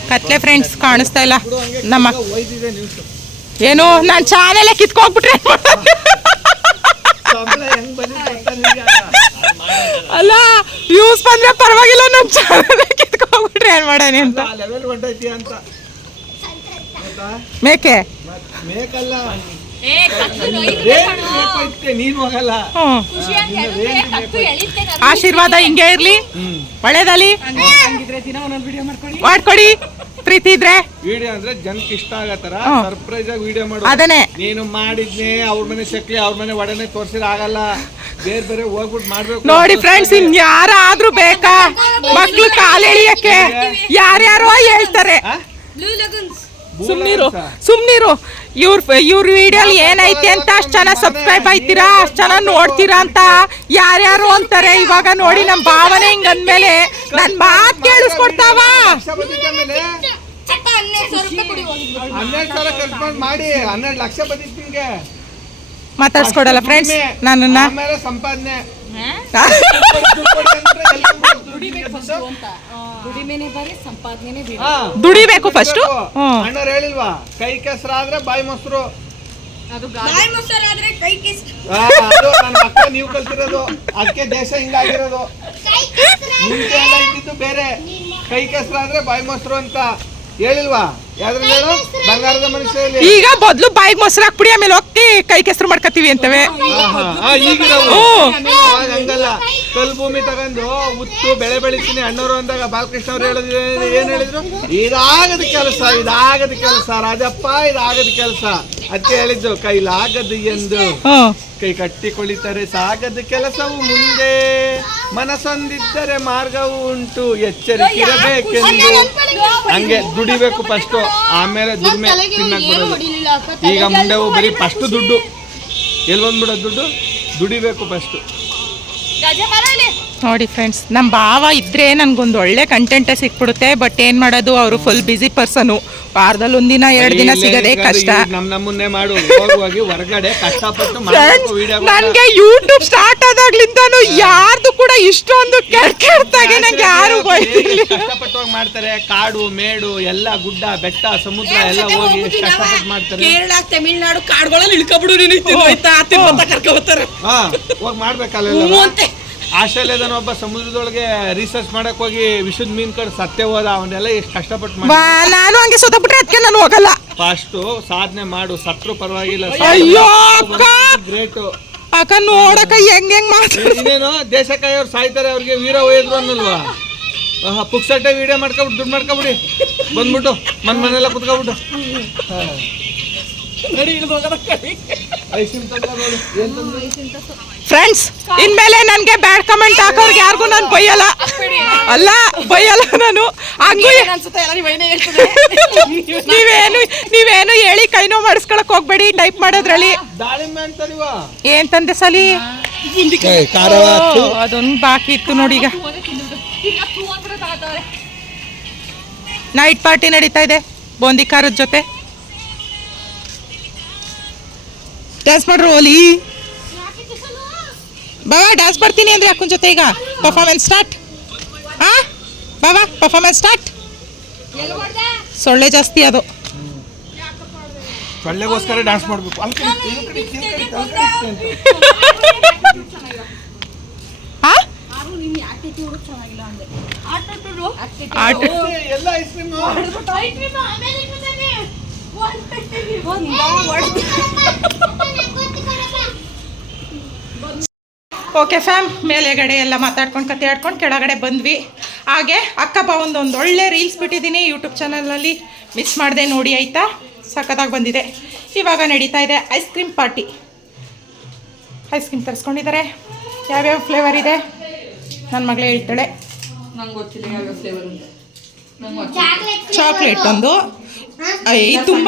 ಕತ್ಲೆ ಫ್ರೆಂಡ್ಸ್ ಕಾಣಿಸ್ತಾ ಇಲ್ಲ ನಮ್ಮ. ಏನು ನಾನು ಚಾನೆಲ್ ಕಿತ್ಕೋಗ್ಬಿಟ್ರೆ ಅಲ್ಲ, ವ್ಯೂಸ್ ಬಂದ್ರೆ ಪರವಾಗಿಲ್ಲ, ನಮ್ಮ ಚಾನೆಲ್ ಕಿತ್ಕೋಗ್ಬಿಟ್ರೆ ಏನ್ ಮಾಡೋಣ ಅಂತ. ಲೆವೆಲ್ ಹೊಂಟೈತಿ ಅಂತ ಮೇಕೆ ಮೇಕಲ್ಲ ನೀನು ಹೋಗಲ್ಲ. ಹ್ಮ್. ಖುಷಿ ಅಂತ ಹೇಳಿದ್ರೆ ಕತ್ತು ಎಳಿತೆ ನಾನು. ಆಶೀರ್ವಾದ ಹಿಂಗೆ ಇರ್ಲಿ, ಒಳ್ಳೇದಲ್ಲಿ ಹಂಗಿದ್ರೆ ದಿನ ಒಂದೊಂದು ವಿಡಿಯೋ ಮಾಡ್ಕೊಳ್ಳಿ. ಮಾಡ್ಕೊಡಿ. ಪ್ರೀತಿ ಇದ್ರೆ ವಿಡಿಯೋ ಅಂದ್ರೆ ಜನಕ್ಕೆ ಇಷ್ಟ ಆಗತ್ತರ ಹ್ಮ್. ಸರ್ಪ್ರೈಸ್ ಆಗಿ ವಿಡಿಯೋ ಮಾಡು. ಅದನ್ನೇ ನೀನು ಮಾಡಿದ್ನೆ ಅವ್ರ ಮನೆ ಶಕ್ಲಿ ಅವ್ರ ಮನೆ ಒಡನೆ ತೋರ್ಸಿದ್ರೆ ಆಗಲ್ಲ. ಬೇರೆ ಬೇರೆ ಹೋಗ್ಬಿಟ್ಟು ಮಾಡ್ಬೇಕು. ನೋಡಿ ಫ್ರೆಂಡ್ಸ್, ಇನ್ಯಾರಾದ್ರೂ ಬೇಕಾ ಮಕ್ಳು ಕಾಲು ಎಳಿಯಕ್ಕೆ? ಯಾರ್ಯಾರೋ ಹೇಳ್ತಾರೆ. ಸುಮ್ನಿರು. ಇವ್ರ ವಿಡಿಯೋ ಏನೈತೆ ಅಂತ ಅಷ್ಟ್ ಚೆನ್ನಾಗಿ ಸಬ್ಸ್ಕ್ರೈಬ್ ಆಯ್ತೀರಾ, ಅಷ್ಟ್ ಚೆನ್ನಾಗಿ ನೋಡ್ತೀರಾ ಅಂತ ಯಾರ್ಯಾರು ಅಂತಾರೆ. ಇವಾಗ ನೋಡಿ ನಮ್ ಭಾವನೆ ಹಿಂಗ್ ಅಂದ್ಮೇಲೆ ನನ್ ಮಾತ್ ಕೇಳಿಸ್ಕೊಡ್ತಾವ. 12,000 ಖರ್ಚು ಮಾಡಿ 12 ಲಕ್ಷ ಬಂದಿತ್ತು ನಿಮ್ಗೆ. ಮಾತಾಡ್ಸ್ಕೊಡಲ್ಲ ಫ್ರೆಂಡ್ಸ್ ನನ್ನನ್ನ. ಆಮೇಲೆ ಸಂಪಾದನೆ ದುಡಿಮೆನೆ ಬರೀ ಸಂಪಾದನೆ ಬೇರೆ. ದುಡಿಬೇಕು ಫಸ್ಟ್. ಅಣ್ಣವ್ರು ಹೇಳಿಲ್ವಾ, ಕೈ ಕೆಸರಾದ್ರೆ ಬಾಯಿ ಮೊಸರು. ಅದು ಬಾಯಿ ಮೊಸರಾದ್ರೆ ಕೈ ಕಿಸ್. ಅದು ನನ್ನ ಮಕ್ಕ ನೀವು ಕಲ್ತಿರೋದು, ಅದಕ್ಕೆ ದೇಶ ಹಿಂಗಾಗಿರೋದು. ಮುಂಚೆ ಎಲ್ಲ ಇದ್ದಿದ್ದು ಬೇರೆ, ಕೈ ಕೆಸರಾದ್ರೆ ಬಾಯಿ ಮೊಸರು ಅಂತ ಹೇಳಿಲ್ವಾ? ಯಾವ್ದ್ರಲ್ಲಿ ಹೇಳು? ಬಂಗಾರದ ಮನುಷ್ಯರಲ್ಲಿ. ಈಗ ಬದ್ಲು ಬಾಯಿಗೆ ಮೊಸರು ಹಾಕ್ಬಿಡಿ, ಆಮೇಲೆ ಹೋಗಿ ಕೈ ಕೆಸರು ಮಾಡ್ಕತೀವಿ ಅಂತವೆ. ಈಗಿರೋವು ಅವಾಗ ಹಂಗಲ್ಲ. ಕಲ್ ಭೂಮಿ ತಗೊಂಡು ಉತ್ತು ಬೆಳೆ ಬೆಳಿತೀನಿ ಅಣ್ಣವರು ಅಂದಾಗ ಬಾಲಕೃಷ್ಣ ಅವ್ರು ಹೇಳಿದ್ರು, ಏನ್ ಹೇಳಿದ್ರು? ಇದಾಗದ ಕೆಲಸ ರಾಜಪ್ಪ, ಇದಾಗದ ಕೆಲಸ. ಅದಕ್ಕೆ ಹೇಳಿದ್ದು ಕೈಲಾಗದು ಎಂದು ಕೈ ಕಟ್ಟಿಕೊಳ್ಳಿತಾರೆ ಸಾಗದ ಕೆಲಸವು ಮುಂದೆ, ಮನಸ್ಸೊಂದಿದ್ದರೆ ಮಾರ್ಗವು ಉಂಟು, ಎಚ್ಚರಿಕಿರಬೇಕೆಂದು. ಹಂಗೆ ದುಡಿಬೇಕು ಫಸ್ಟ್, ಆಮೇಲೆ ದುಡಿಮೆ ತಿನ್ನಕ್ ಬರೋದು. ಈಗ ಮುಂದೆವು ಬರೀ ಫಸ್ಟ್ ದುಡ್ಡು. ಎಲ್ಲಿ ಬಂದ್ಬಿಡೋದು ದುಡ್ಡು? ದುಡಿಬೇಕು ಫಸ್ಟ್. ನೋಡಿ ಫ್ರೆಂಡ್ಸ್, ನಮ್ಮ ಭಾವ ಇದ್ರೆ ನನ್ಗೊಂದು ಒಳ್ಳೆ ಕಂಟೆಂಟೇ ಸಿಕ್ಬಿಡುತ್ತೆ. ಬಟ್ ಏನ್ ಮಾಡೋದು, ಅವರು ಫುಲ್ ಬಿಸಿ ಪರ್ಸನು. ವಾರದಲ್ಲಿ ಒಂದಿನ 2 ದಿನ ಸಿಗದೆ ಕಷ್ಟ. ನಮ್ಮನ್ನೇ ಮಾಡು, ಹೋಗಿ ಹೊರಗಡೆ ಕಷ್ಟಪಟ್ಟು ನನ್ಗೆ ಯೂಟ್ಯೂಬ್ ಸ್ಟಾರ್ಟ್ ಆದಾಗ್ಲಿಂದಾನು ಯಾರ್ದು ಕೂಡ ಇಷ್ಟೊಂದು ಕೆಟ್ಟಾಗೆ ನಂಗೆ ಯಾರು ಕಷ್ಟಪಟ್ಟು ಹೋಗಿ ಮಾಡ್ತಾರೆ. ಕಾಡು ಮೇಡು ಎಲ್ಲ, ಗುಡ್ಡ ಬೆಟ್ಟ ಸಮುದ್ರ ಎಲ್ಲ ಹೋಗಿ ಕಷ್ಟಪಟ್ಟು ಮಾಡ್ತಾರೆ. ಕೇರಳ ತಮಿಳ್ನಾಡು ಕಾಡುಗಳಲ್ಲಿ ಇಳ್ಕೊಬಿಡು ಕರ್ಕೊಬರ್ತಾರೆ. ಹೋಗಿ ಮಾಡ್ಬೇಕಲ್ಲ. ಆಸ್ಟ್ರೇಲಿಯಾದ ಒಬ್ಬ ಸಮುದ್ರದೊಳಗೆ ರಿಸರ್ಚ್ ಮಾಡಕ್ ಹೋಗಿ ವಿಷದ ಮೀನ್ ಕಡೆ ಸತ್ಯ ಹೋದ. ಅವನ್ನೆಲ್ಲ ಎಷ್ಟು ಕಷ್ಟಪಟ್ಟು ನಾನು ಹಂಗೆ ಸೋತಬಿಟ್ರೆ ಅದಕ್ಕೆ ನಾನು ಹೋಗಲ್ಲ. ಫಸ್ಟ್ ಸಾಧನೆ ಮಾಡು, ಸತ್ರು ಪರವಾಗಿಲ್ಲ. ಅಯ್ಯೋ ಗ್ರೇಟ್ ಅಕ್ಕ, ನೋಡಕ್ಕ ಹೆಂಗ್ ಮಾಡ್ತಾರೆ. ಇನ್ನೇನು ದೇಶಕ್ಕಾಗಿ ಅವ್ರು ಸಾಯ್ತಾರೆ, ಅವ್ರಿಗೆ ವೀರ ವೈದ್ರು ಅನ್ನಲ್ವಾ? ಪುಕ್ಸಟ್ಟೆ ವಿಡಿಯೋ ಮಾಡ್ಕೊಬಿಟ್ಟು ದುಡ್ಡು ಮಾಡ್ಕೊಬಿಡಿ, ಬಂದ್ಬಿಟ್ಟು ಮನೆಲ್ಲ ಕುತ್ಕೊಬಿಟ್ಟು. ಫ್ರೆಂಡ್ಸ್, ಇನ್ಮೇಲೆ ನನ್ಗೆ ಬ್ಯಾಡ್ ಕಮೆಂಟ್ ಹಾಕೋರ್ಗೆ ಯಾರಿಗೂ ನಾನು ಬೈಯಲ್ಲ. ನಾನು ಹಂಗೂ ನೀವೇನು ಹೇಳಿ ಕೈನೋ ಮಾಡಿಸ್ಕೊಳಕ್ ಹೋಗ್ಬೇಡಿ. ಟೈಪ್ ಮಾಡೋದ್ರಲ್ಲಿ ಏನ್ ತಂದೆ ಸಲಿ ಅದೊಂದು ಬಾಕಿ ಇತ್ತು ನೋಡಿ. ಈಗ ನೈಟ್ ಪಾರ್ಟಿ ನಡೀತಾ ಇದೆ ಬೂಂದಿ ಖಾರದ ಜೊತೆ. ಡ್ಯಾನ್ಸ್ ಮಾಡ್ರು ಓಲಿ ಬಾಬಾ. ಡ್ಯಾನ್ಸ್ ಬರ್ತೀನಿ ಅಂದ್ರೆ ಅಕ್ಕನ ಜೊತೆ. ಈಗ ಪರ್ಫಾರ್ಮೆನ್ಸ್ ಸ್ಟಾರ್ಟ್. ಬಾಬಾ ಪರ್ಫಾರ್ಮೆನ್ಸ್ ಸ್ಟಾರ್ಟ್. ಸೊಳ್ಳೆ ಜಾಸ್ತಿ ಅದು. ಸೊಳ್ಳೆಗೋಸ್ಕರ ಡ್ಯಾನ್ಸ್ ಮಾಡ್ಬೇಕು. ಓಕೆ ಫ್ಯಾಮ್, ಮೇಲೆಗಡೆ ಎಲ್ಲ ಮಾತಾಡ್ಕೊಂಡು ಕತೆ ಆಡ್ಕೊಂಡು ಕೆಳಗಡೆ ಬಂದ್ವಿ. ಹಾಗೆ ಅಕ್ಕ ಬಾವಂದು ಒಂದು ಒಳ್ಳೆ ರೀಲ್ಸ್ ಬಿಟ್ಟಿದ್ದೀನಿ ಯೂಟ್ಯೂಬ್ ಚಾನಲಲ್ಲಿ, ಮಿಸ್ ಮಾಡಿದೆ ನೋಡಿ ಆಯಿತಾ. ಸಖತ್ತಾಗಿ ಬಂದಿದೆ. ಇವಾಗ ನಡೀತಾ ಇದೆ ice cream party. Ice cream ತರಿಸ್ಕೊಂಡಿದ್ದಾರೆ. ಯಾವ್ಯಾವ ಫ್ಲೇವರ್ ಇದೆ ನನ್ನ ಮಗಳೇ ಹೇಳ್ತಾಳೆ. ನಂಗೆ ಗೊತ್ತಿಲ್ಲ ಯಾವ್ಯಾವ ಫ್ಲೇವರ್ ಅಂತ. ಚಾಕ್ಲೇಟ್ ಒಂದು ತುಂಬ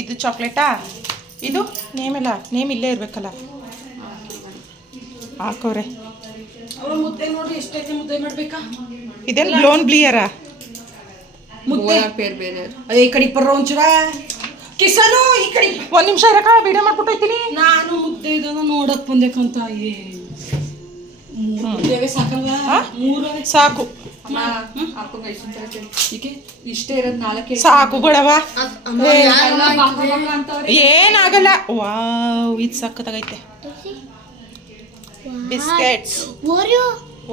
ಇದು ಚಾಕ್ಲೇಟಾ? ಇದು ನೇಮೆಲ್ಲ ನೇಮ್ ಇಲ್ಲೇ ಇರಬೇಕಲ್ಲ. ಹಾಕೋರೆ ಮುದ್ದೆ ನೋಡಿ ಎಷ್ಟೈತೆ. ಮುದ್ದೆ ಮಾಡ್ಬೇಕಾ? ಇದೇನು ಬ್ಲೋನ್ ಬ್ಲಿಯರಾ? ಮುದ್ದೆ ಬೇರೆ ಬೇರೆ. ಈ ಕಡೆ ಪರ್ರ ಒಂಚೂರ ಕಿಸನು ಈ ಕಡೆ. ಒಂದು ನಿಮಿಷ ಇರಕ್ಕ, ವಿಡಿಯೋ ಮಾಡ್ಬಿಟ್ಟೈತೀನಿ. ನಾನು ಮುದ್ದೆ ಇದನ್ನ ನೋಡಕ್ ಬಂದೇಕಂತ. ಮುದ್ದೆಗೆ ಸಾಕಲ್ವಾ? 3 ಸಾಕು. ಇಷ್ಟೇ ಇರೋದು 4 ಸಾಕು ಬಿಡವ. ಏನಾಗಲ್ಲ. ವಾವ್, ಇದು ಸಕ್ಕತ್ತಾಗೈತೆ. ಬಿಸ್ಕೆಟ್ಸ್,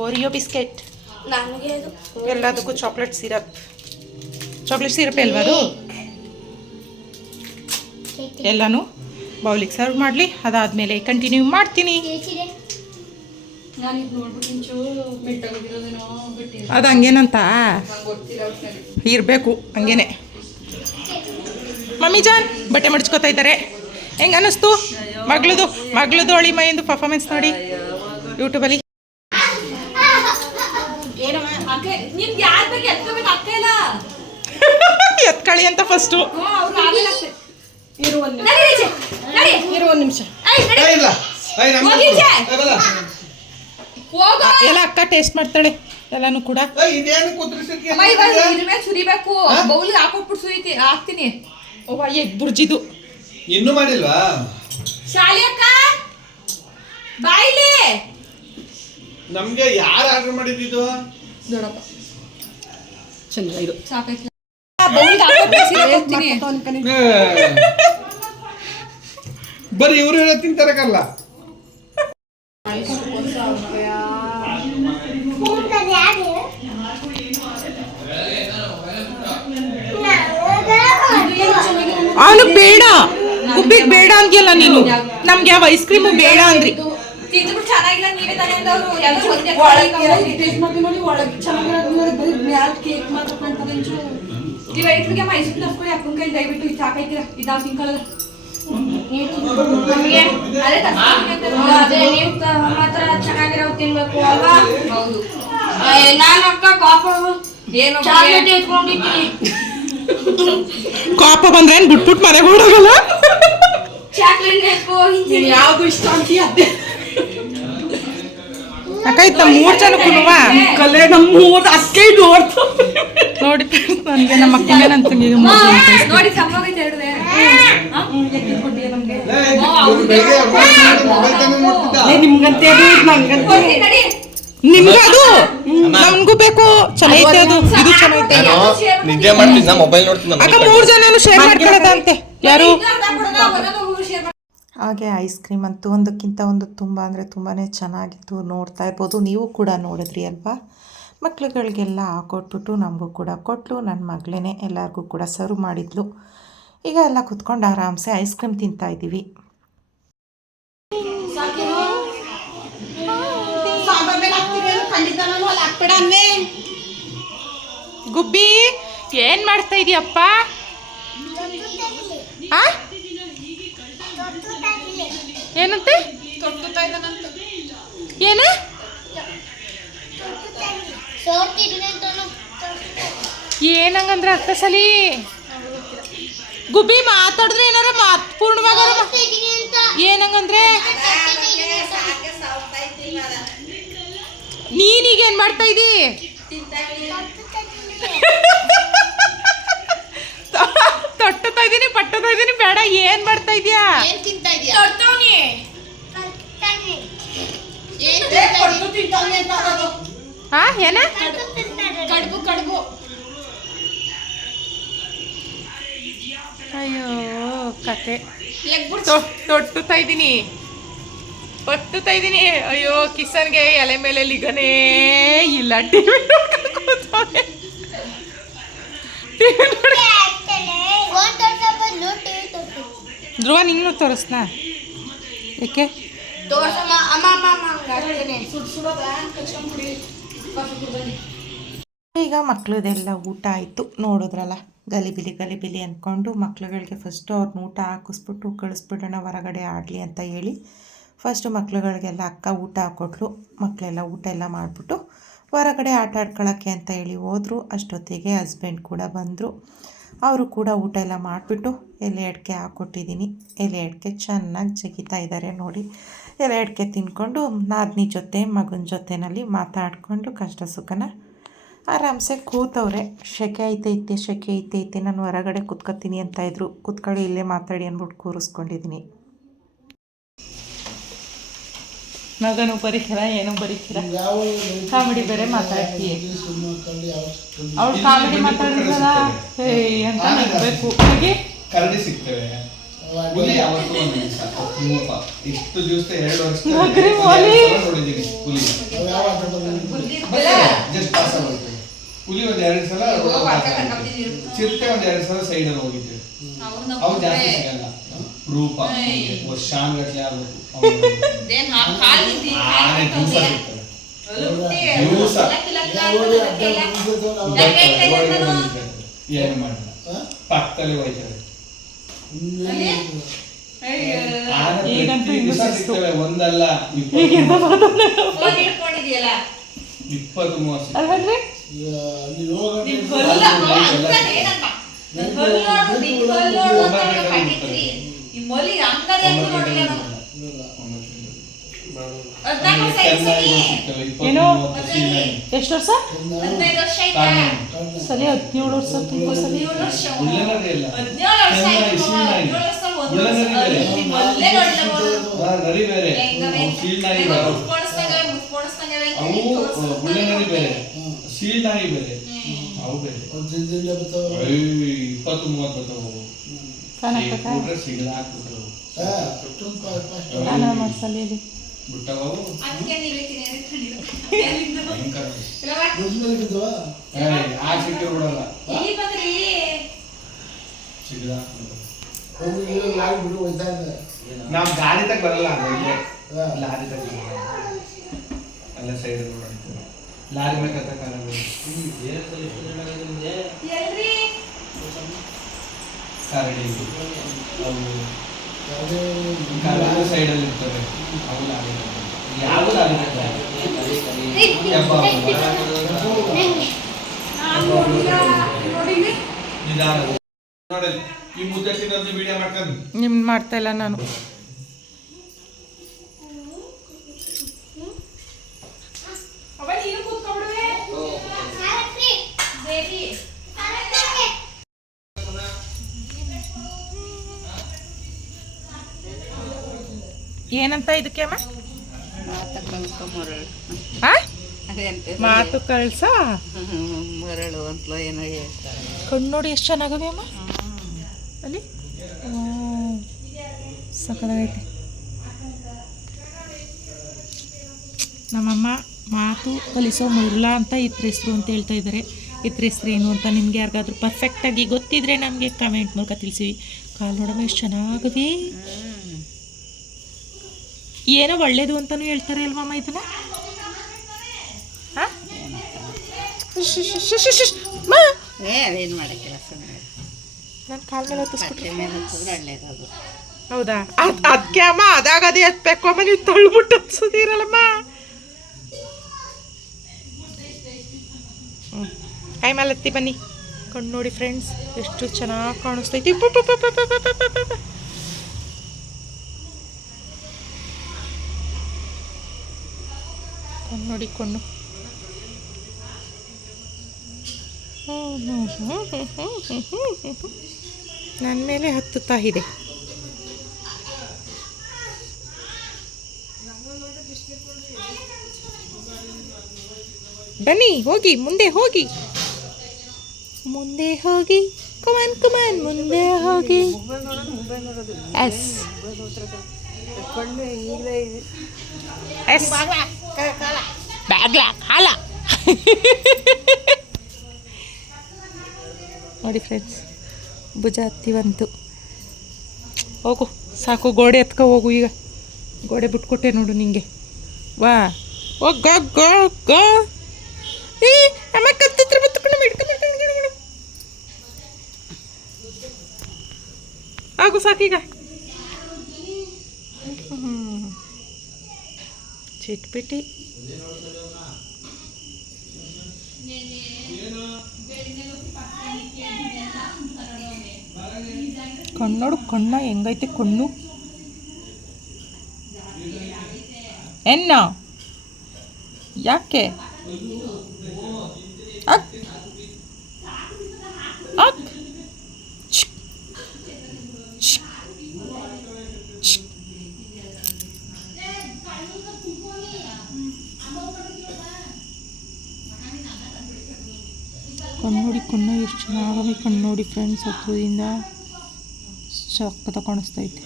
ಓರಿಯೋ ಬಿಸ್ಕೆಟ್, ಎಲ್ಲದಕ್ಕೂ ಚಾಕ್ಲೇಟ್ ಸಿರಪ್. ಚಾಕ್ಲೇಟ್ ಸಿರಪ್ ಅಲ್ವಾ ಅದು? ಎಲ್ಲನೂ ಬೌಲಿಗೆ ಸರ್ವ್ ಮಾಡಲಿ, ಅದಾದಮೇಲೆ ಕಂಟಿನ್ಯೂ ಮಾಡ್ತೀನಿ. ಅದು ಹಂಗೇನಂತ ಇರಬೇಕು, ಹಂಗೇನೆ. ಮಮ್ಮಿ ಜಾನ್ ಬಟ್ಟೆ ಮಡ್ಚ್ಕೊತಾ ಇದ್ದಾರೆ. ಹೆಂಗೆ ಅನ್ನಿಸ್ತು ಮಗಳದು ಅಳಿ ಮೈಂದು ಪರ್ಫಾರ್ಮೆನ್ಸ್ ನೋಡಿ ಯೂಟ್ಯೂಬಲ್ಲಿ? ಎತ್ಕಳಿ ಅಂತ ಫಸ್ಟು. ಇರು ಒಂದು ನಿಮಿಷ. ಎಲ್ಲ ಅಕ್ಕ ಟೇಸ್ಟ್ ಮಾಡ್ತಾಳೆ ಎಲ್ಲಾನು ಕೂಡ. ಸುರಿಬೇಕು, ಬೌಲಿಗೆ ಹಾಕೊಟ್ಬಿಟ್ಟು ಹಾಕ್ತೀನಿ. ಓಹ್ ಎಗ್ ಬುರ್ಜಿದು ಇನ್ನೂ ಮಾಡಿಲ್ವಾ? ಶಾಲೆ ಅಕ್ಕ ಬಾಯಿಲಿ ನಮ್ಗೆ ಯಾರು ಆರ್ಡರ್ ಮಾಡಿದ್ದು? ದೊಡ್ಡಪ್ಪ ಚಂದ್ರ ಇದು ಸಾಕೈತಿ. ಬೌಲಿಗೆ ಹಾಕ್ತೀನಿ. ಬರೀ ಇವ್ರು ಹೇಳೋ ತಿಂತಾರಕ್ಕಲ್ಲ. ಅವನು ಬೇಡ, ಗುಬ್ಬಿಗೆ ಬೇಡ ಅಂದ್ಯಲ್ಲ ನೀನು. ನಮ್ಗೆ ಯಾವ ಐಸ್ ಕ್ರೀಮು ಬೇಡ ಅಂದ್ರಿ. ತಿಂದ್ಬಿಟ್ಟು ಚೆನ್ನಾಗಿಲ್ಲ ನೀವೇ ತಾನೇ ಅಂದವ್ರು. ಯಾವ್ದೋ ಒಂದೇ ಒಳಗೆ ಚೆನ್ನಾಗಿರೋದು ಕೇಕ್ ಮಾತ್ರ ಕಾಣ್ತದೆ. ನೀವು ರೈಟ್ರಿಗೆ ಮೈಸೂರು ತರ್ಸ್ಕೊಳ್ಳಿ ಅಕ್ಕನ ಕೈ ದಯವಿಟ್ಟು. ಇದು ಸಾಕೈತಿರ ಇದಾವ್ ತಿನ್ಕೊಳ್ಳೋದು. ಅದೇ ಮಾತ್ರ ಚೆನ್ನಾಗಿರೋ ತಿನ್ಬೇಕು ಅಲ್ವಾ? ಹೌದು. ನಾನು ಅಕ್ಕ ಕಾಪ ಏನು ಚಾಕ್ಲೇಟ್ ಎತ್ಕೊಂಡಿದ್ದೀನಿ. ಕಾಪ ಬಂದ್ರೆ ಏನ್ ಬಿಟ್ಬಿಟ್ಟು ಮನೆಗೆ ಹೋಗಲ್ಲ. ಚಾಕ್ಲೇಟ್ ಎತ್ಕೊಂಡು ಯಾವ್ದು ಇಷ್ಟ ಅಂತೀಯ ಅದೇ ಅಕ್ಕ ಇತ್ತು 3 ಜನಕ್ಕೂ ಕಲೆ ನಮ್ಮ ಅಷ್ಟೇ ನೋಡ್ತು ನೋಡಿ. ನನಗೆ ನಮ್ಮ ಅಕ್ಕನೇ ನನ್ನ ತಂಗಿಗೆ ನೋಡಿ ಸಂಭಾಗೈತೆ ಹೇಳಿದೆ. ನಿಮ್ಗಂತೆ ನಂಗಂತೆ ನಿಮ್ಗೆ ಅದು ನಮ್ಗೂ ಬೇಕು. ಚೆನ್ನಾಗೈತೆ ಅದು, ಇದು ಚೆನ್ನಾಗೈತೆ. ನಿದ್ದೆ ಮಾಡ್ತಿದ್ದ ಮೊಬೈಲ್ ನೋಡ್ತಿದ್ದ. ಅಕ್ಕ 3 ಜನನು ಶೇರ್ ಮಾಡ್ಕೊಳ್ಳೋದಂತೆ ಯಾರು? ಹಾಗೆ ಐಸ್ ಕ್ರೀಮ್ ಅಂತೂ ಒಂದಕ್ಕಿಂತ ಒಂದು ತುಂಬ ಅಂದರೆ ತುಂಬಾ ಚೆನ್ನಾಗಿತ್ತು. ನೋಡ್ತಾ ಇರ್ಬೋದು, ನೀವು ಕೂಡ ನೋಡಿದ್ರಿ ಅಲ್ವಾ. ಮಕ್ಳುಗಳಿಗೆಲ್ಲ ಹಾಕೊಟ್ಬಿಟ್ಟು ನಮಗೂ ಕೂಡ ಕೊಟ್ಟಲು. ನನ್ನ ಮಗಳೇ ಎಲ್ಲರಿಗೂ ಕೂಡ ಸರ್ವ್ ಮಾಡಿದ್ಲು. ಈಗ ಎಲ್ಲ ಕುತ್ಕೊಂಡು ಆರಾಮ್ಸೆ ಐಸ್ ಕ್ರೀಮ್ ತಿಂತಾಯಿದ್ದೀವಿ. ಗುಬ್ಬಿ ಏನು ಮಾಡ್ತಾ ಇದೀಯಪ್ಪ? ಏನಂತೆ? ಏನು ಏನಂಗಂದ್ರೆ ಅರ್ಥ ಸಲಿ ಗುಬ್ಬಿ ಮಾತಾಡಿದ್ರೆ ಏನಾರ ಮಾತು ಪೂರ್ಣವಾಗ ಏನಂಗಂದ್ರೆ ನೀನೀಗ ಏನು ಮಾಡ್ತಾ ಇದ್ದೀ? ತೊಟ್ಟತಾ ಇದ್ದೀನಿ, ಪಟ್ಟತಾ ಇದ್ದೀನಿ, ಬೇಡ. ಏನ್ ಮಾಡ್ತಾ ಇದೀಯಾ? ಹಾ ಏನ ಕಡುಬು ಅಯ್ಯೋ ಕತೆ. ತೊಟ್ಟುತ್ತಾ ಇದ್ದೀನಿ. ಅಯ್ಯೋ ಕಿಸನ್ಗೆ ಎಲೆ ಮೇಲೆ ಲಿಗನೇ ಇಲ್ಲ. ಧ್ರುವ ನಿನ್ನೂ ತೋರಿಸ್ನಾ? ಏಕೆ ಈಗ ಮಕ್ಳದೆಲ್ಲ ಊಟ ಆಯಿತು. ನೋಡಿದ್ರಲ್ಲ, ಗಲಿಬಿಲಿ ಅಂದ್ಕೊಂಡು ಮಕ್ಳುಗಳಿಗೆ ಫಸ್ಟು ಅವ್ರನ್ನ ಊಟ ಹಾಕಿಸ್ಬಿಟ್ಟು ಕಳಿಸ್ಬಿಡೋಣ ಹೊರಗಡೆ ಆಡಲಿ ಅಂತ ಹೇಳಿ ಫಸ್ಟು ಮಕ್ಳುಗಳಿಗೆಲ್ಲ ಅಕ್ಕ ಊಟ ಹಾಕೊಟ್ಲು. ಮಕ್ಕಳೆಲ್ಲ ಊಟ ಎಲ್ಲ ಮಾಡಿಬಿಟ್ಟು ಹೊರಗಡೆ ಆಟ ಆಡ್ಕೊಳ್ಳೋಕ್ಕೆ ಅಂತ ಹೇಳಿ ಹೋದರು. ಅಷ್ಟೊತ್ತಿಗೆ ಹಸ್ಬೆಂಡ್ ಕೂಡ ಬಂದರು. ಅವರು ಕೂಡ ಊಟ ಎಲ್ಲ ಮಾಡಿಬಿಟ್ಟು ಎಲೆ ಅಡಿಕೆ ಹಾಕ್ಕೊಟ್ಟಿದ್ದೀನಿ. ಎಲೆ ಅಡಿಕೆ ಚೆನ್ನಾಗಿ ಜಗಿತಾ ಇದ್ದಾರೆ ನೋಡಿ. ಎಲೆ ಅಡಿಕೆ ತಿನ್ಕೊಂಡು ನಾದಿನಿ ಜೊತೆ ಮಗನ ಜೊತೆಯಲ್ಲಿ ಮಾತಾಡಿಕೊಂಡು ಕಷ್ಟ ಸುಖನ ಆರಾಮ್ಸೆ ಕೂತವ್ರೆ. ಶೆಕೆ ಐತೈತೆ ನಾನು ಹೊರಗಡೆ ಕೂತ್ಕೊತೀನಿ ಅಂತ ಇದ್ರು. ಕೂತ್ಕೊಳ್ಳಿ ಇಲ್ಲೇ ಮಾತಾಡಿ ಅಂದ್ಬಿಟ್ಟು ಕೂರಿಸ್ಕೊಂಡಿದ್ದೀನಿ. ಮಗನು ಬರೀತೀರ, ಏನೋ ಬರೀತೀರ, ಕಾಮಿಡಿ ಬೇರೆ ಮಾತಾಡ್ತೀಯ. ಅವ್ಳು ಕಾಮಿಡಿ ಮಾತಾಡಿದ್ರಲ್ಲ ಅಂತ ನಗಬೇಕು. ಹಾಗೆ ಕರಡಿ ಸಿಗ್ತೇವೆ. ಹುಲಿ ಯಾವತ್ತೂ ಒಂದು ದಿವಸ ಇಷ್ಟು ದಿವಸ 2 ವರ್ಷ ನೋಡಿದ್ದೀನಿ. ಹುಲಿ ಜಸ್ಟ್ ಪಾಸ್ ಆಗುತ್ತೆ. ಹುಲಿ ಒಂದ್ 2 ಸಲ ಚಿರತೆ ಒಂದ್ 2 ಸಲ ಸೈಡ್ ಅಲ್ಲಿ ಹೋಗಿದ್ದೆ. ಅವು ಜಾಸ್ತಿ ಸಿಗಲ್ಲ. ರೂಪ ವರ್ಷಾನ್ಗಟ್ಲೆ ಆಗ್ಬೇಕು. ಆನೆ ದಿವಸ ಸಿಗ್ತದೆ. ದಿವಸ ಏನು ಮಾಡಲ್ಲ, ಪಕ್ಕದಲ್ಲೇ ಹೋಯ್ತವೆ. ಆನೆ ಪ್ರತಿ ದಿವಸ ಸಿಗ್ತವೆ, ಒಂದಲ್ಲ 20-30 ಅಲ್ವಲ್ರಿ? ಏನು ಎಷ್ಟು ವರ್ಷ? ಸರಿ 17 ವರ್ಷ ತುಂಬ ಸರಿ. ನರಿ ಬೇರೆ, ಸೀಲ್ ನಾಯಿ ಬೇರೆ, ಅವು ಗುಳ್ಳೆ ನರಿ ಬೇರೆ, ಸೀಲ್ ನಾಯಿ ಬೇರೆ, ಅವು ಬೇರೆ. 20-30 ಬರ್ತಾವ. ಸಿಗಲ ಹಾಕ್ಬಿಟ್ರು ಮಸಾಲೆ ಬಿಟ್ಟವು. ಆ ಸಿಕ್ಕಿ ಬಿಡಲ್ಲ, ಸಿಗಲ ನಾವ್ ಗಾಡಿ ತಗ ಬರಲ್ಲ, ಲಾರಿ ತಗ ಅಲ್ಲ ಸೈಡ್ ಲಾರಿ ಮೇಲೆ ಕತ್ತಕ್ಕಾಗಲ್ಲ. ಕರಡಿ ಸೈಡಲ್ಲಿ ಇರ್ತವೆ, ಅವು ಲಾರಿ ಯಾವ ಲಾರಿ ನೋಡಿ. ಈ ಮುದ್ದೆ ತಿನ್ನೋದು ವಿಡಿಯೋ ಮಾಡ್ಕೊಂಡು ನಿಮ್ ಮಾಡ್ತಾ ಇಲ್ಲ ನಾನು. ಏನಂತ ಇದಕ್ಕೆ ಅಮ್ಮ? ಮಾತು ಕಳ್ಸ ಮರಳು ಅಂತಲೋ ಏನೋ ಹೇಳ್ತಾರೆ. ಕಣ್ಣು ನೋಡಿ ಎಷ್ಟು ಚೆನ್ನಾಗವೆ ಅಮ್ಮ ಅಲ್ಲಿ. ಸಕ್ಕದಾಗೈತೆ. ನಮ್ಮಮ್ಮ ಮಾತು ಕಲಿಸೋ ಮುರುಳ ಅಂತ ಇದ್ರ ಹೆಸರು ಅಂತ ಹೇಳ್ತಾ ಇದ್ದಾರೆ. ಇದ್ರ ಹೆಸರು ಏನು ಅಂತ ನಿಮ್ಗೆ ಯಾರಿಗಾದ್ರೂ ಪರ್ಫೆಕ್ಟಾಗಿ ಗೊತ್ತಿದ್ರೆ ನಮಗೆ ಕಮೆಂಟ್ ಮೂಲಕ ತಿಳಿಸಿವಿ. ಕಾಲು ನೋಡಮ್ಮ ಎಷ್ಟು ಚೆನ್ನಾಗವೆ. ಏನೋ ಒಳ್ಳೇದು ಅಂತಲೂ ಹೇಳ್ತಾರೆ ಅಲ್ವಮ್ಮ ಇದನ್ನ? ಏನು ಮಾಡೋ ಕೆಲಸ ನಾನು ಕಾಲ ಮೇಲೆ ಹೊತ್ತಿಸ್ಬಿಟ್ರೆ ಒಳ್ಳೇದದು. ಹೌದಾ? ಅದಕ್ಕೆ ಅಮ್ಮ ಅದಾಗದೇ ಹತ್ಬೇಕು ಅಮ್ಮ, ನೀವು ತಳ್ಳಿಬಿಟ್ಟು ಹತ್ಸೋದಿರಲ್ಲಮ್ಮ. ಕೈ ಮೇಲೆ ಹತ್ತಿ ಬನ್ನಿ. ಕಣ್ಣು ನೋಡಿ ಫ್ರೆಂಡ್ಸ್ ಎಷ್ಟು ಚೆನ್ನಾಗಿ ಕಾಣಿಸ್ತೈತಿ. ಕಣ್ಣು ನೋಡಿ ಕಣ್ಣು. ನನ್ನ ಮೇಲೆ ಹತ್ತುತ್ತಾ ಇದೆ. ಬನ್ನಿ ಹೋಗಿ, ಮುಂದೆ ಹೋಗಿ, ಮುಂದೆ ಹೋಗಿ, ಕುಮಾನ್ ಕುಮಾನ್ ಮುಂದೆ ಹೋಗಿ. ಎಸ್ ಎಸ್ ಬ್ಯಾಗ್ಲ ಹಾಲ ನೋಡಿ ಫ್ರೆಂಡ್ಸ್, ಭುಜ ಹತ್ತಿವಂತು. ಹೋಗು ಸಾಕು, ಗೋಡೆ ಹತ್ಕೊ ಹೋಗು. ಈಗ ಗೋಡೆ ಬಿಟ್ಕೊಟ್ಟೆ ನೋಡು ನಿಂಗೆ. ವಾ ಹೋಗ ಅಮ್ಮ ಕತ್ತಿತ್ರ ಬತ್ತಕೊಂಡು ಆಗು ಸಾಕೀಗ. ಚಿಟ್ಪಿಟಿ ಕಣ್ಣೋಡು, ಕಣ್ಣ ಹೆಂಗೈತೆ ಕಣ್ಣು. ಎನ್ನ ಯಾಕೆ ಅಕ್ ಅಕ್ ಕಣ್ಣೋಡಿ, ಕಣ್ಣು ಎಷ್ಟು ಚೆನ್ನಾಗವೆ ಕಣ್ಣೋಡಿ ಫ್ರೆಂಡ್ಸ್. ಹತ್ರದಿಂದ ಸಕ್ಕತ್ತ ಕಾಣಿಸ್ತೈತೆ.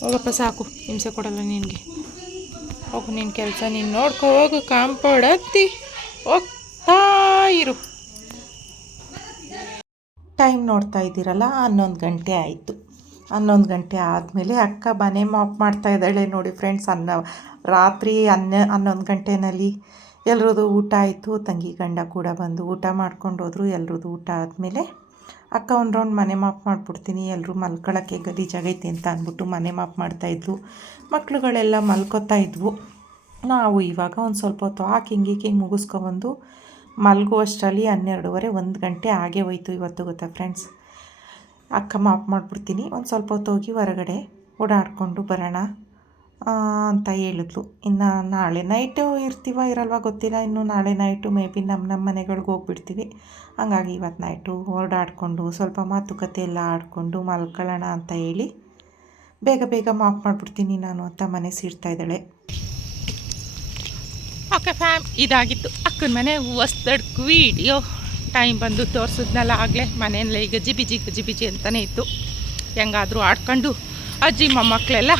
ಹೋಗಪ್ಪ ಸಾಕು, ಹಿಂಸೆ ಕೊಡಲ್ಲ ನಿನಗೆ. ಹೋಗು ನಿನ್ನ ಕೆಲಸ ನೀನು ನೋಡ್ಕೊ ಹೋಗು. ಕಾಂಪೌಂಡ್ ಹತ್ತಿ ಹೋಗ್ತಾ ಇರು. ಟೈಮ್ ನೋಡ್ತಾ ಇದ್ದೀರಲ್ಲ, 11 ಗಂಟೆ ಆಯಿತು. 11 ಗಂಟೆ ಆದಮೇಲೆ ಅಕ್ಕ ಮನೆ ಮಾಪ್ ಮಾಡ್ತಾ ಇದ್ದಾಳೆ ನೋಡಿ ಫ್ರೆಂಡ್ಸ್. ರಾತ್ರಿ 11 ಗಂಟೆನಲ್ಲಿ ಎಲ್ರದ್ದು ಊಟ ಆಯಿತು. ತಂಗಿ ಗಂಡ ಕೂಡ ಬಂದು ಊಟ ಮಾಡ್ಕೊಂಡು ಹೋದ್ರು. ಎಲ್ರದ್ದು ಊಟ ಆದಮೇಲೆ ಅಕ್ಕ ಒಂದು ರೌಂಡ್ ಮನೆ ಮಾಪ್ ಮಾಡಿಬಿಡ್ತೀನಿ, ಎಲ್ಲರೂ ಮಲ್ಕೊಳ್ಳೋಕ್ಕೆ ಗಲೀಜಾಗೈತೆ ಅಂತ ಅಂದ್ಬಿಟ್ಟು ಮನೆ ಮಾಪ್ ಮಾಡ್ತಾಯಿದ್ಲು. ಮಕ್ಕಳುಗಳೆಲ್ಲ ಮಲ್ಕೋತಾ ಇದ್ವು. ನಾವು ಇವಾಗ ಒಂದು ಸ್ವಲ್ಪ ಹೊತ್ತು ಹಾಕಿಂಗೆ ಮುಗಿಸ್ಕೊಬಂದು ಮಲ್ಗುವಷ್ಟರಲ್ಲಿ 12:30 1 ಗಂಟೆ ಆಗೇ ಹೋಯ್ತು ಇವತ್ತು, ಗೊತ್ತಾ ಫ್ರೆಂಡ್ಸ್. ಅಕ್ಕ ಮಾಪ್ ಮಾಡಿಬಿಡ್ತೀನಿ, ಒಂದು ಸ್ವಲ್ಪ ಹೊತ್ತು ಹೋಗಿ ಹೊರಗಡೆ ಓಡಾಡಿಕೊಂಡು ಬರೋಣ ಅಂತ ಹೇಳಿದ್ಲು. ಇನ್ನು ನಾಳೆ ನೈಟು ಇರ್ತೀವ ಇರಲ್ವ ಗೊತ್ತಿಲ್ಲ, ಇನ್ನು ನಾಳೆ ನೈಟು ಮೇ ಬಿ ನಮ್ಮ ಮನೆಗಳಿಗೆ ಹೋಗ್ಬಿಡ್ತೀವಿ. ಹಂಗಾಗಿ ಇವತ್ತು ನೈಟು ಓಡಾಡಿಕೊಂಡು ಸ್ವಲ್ಪ ಮಾತುಕತೆ ಎಲ್ಲ ಆಡಿಕೊಂಡು ಮಲ್ಕೊಳ್ಳೋಣ ಅಂತ ಹೇಳಿ ಬೇಗ ಮಾಪ್ ಮಾಡಿಬಿಡ್ತೀನಿ ನಾನು ಅಂತ ಮನೆ ಸೇರ್ತಾಯಿದ್ದಾಳೆ. ಓಕೆ ಫ್ಯಾಮ್, ಇದಾಗಿತ್ತು ಅಕ್ಕನ ಮನೆ ಹೊಸ್ದಡ್ಕ್ ವೀಡಿಯೋ. ಟೈಮ್ ಬಂದು ತೋರಿಸಿದ್ನಲ್ಲ ಆಗಲೇ, ಮನೆಯಲ್ಲೇ ಈಗ ಗಜಿ ಬಿಜಿ ಅಂತಲೇ ಇತ್ತು. ಹೆಂಗಾದರೂ ಆಡ್ಕೊಂಡು ಅಜ್ಜಿ ಮೊಮ್ಮಕ್ಕಳೆಲ್ಲ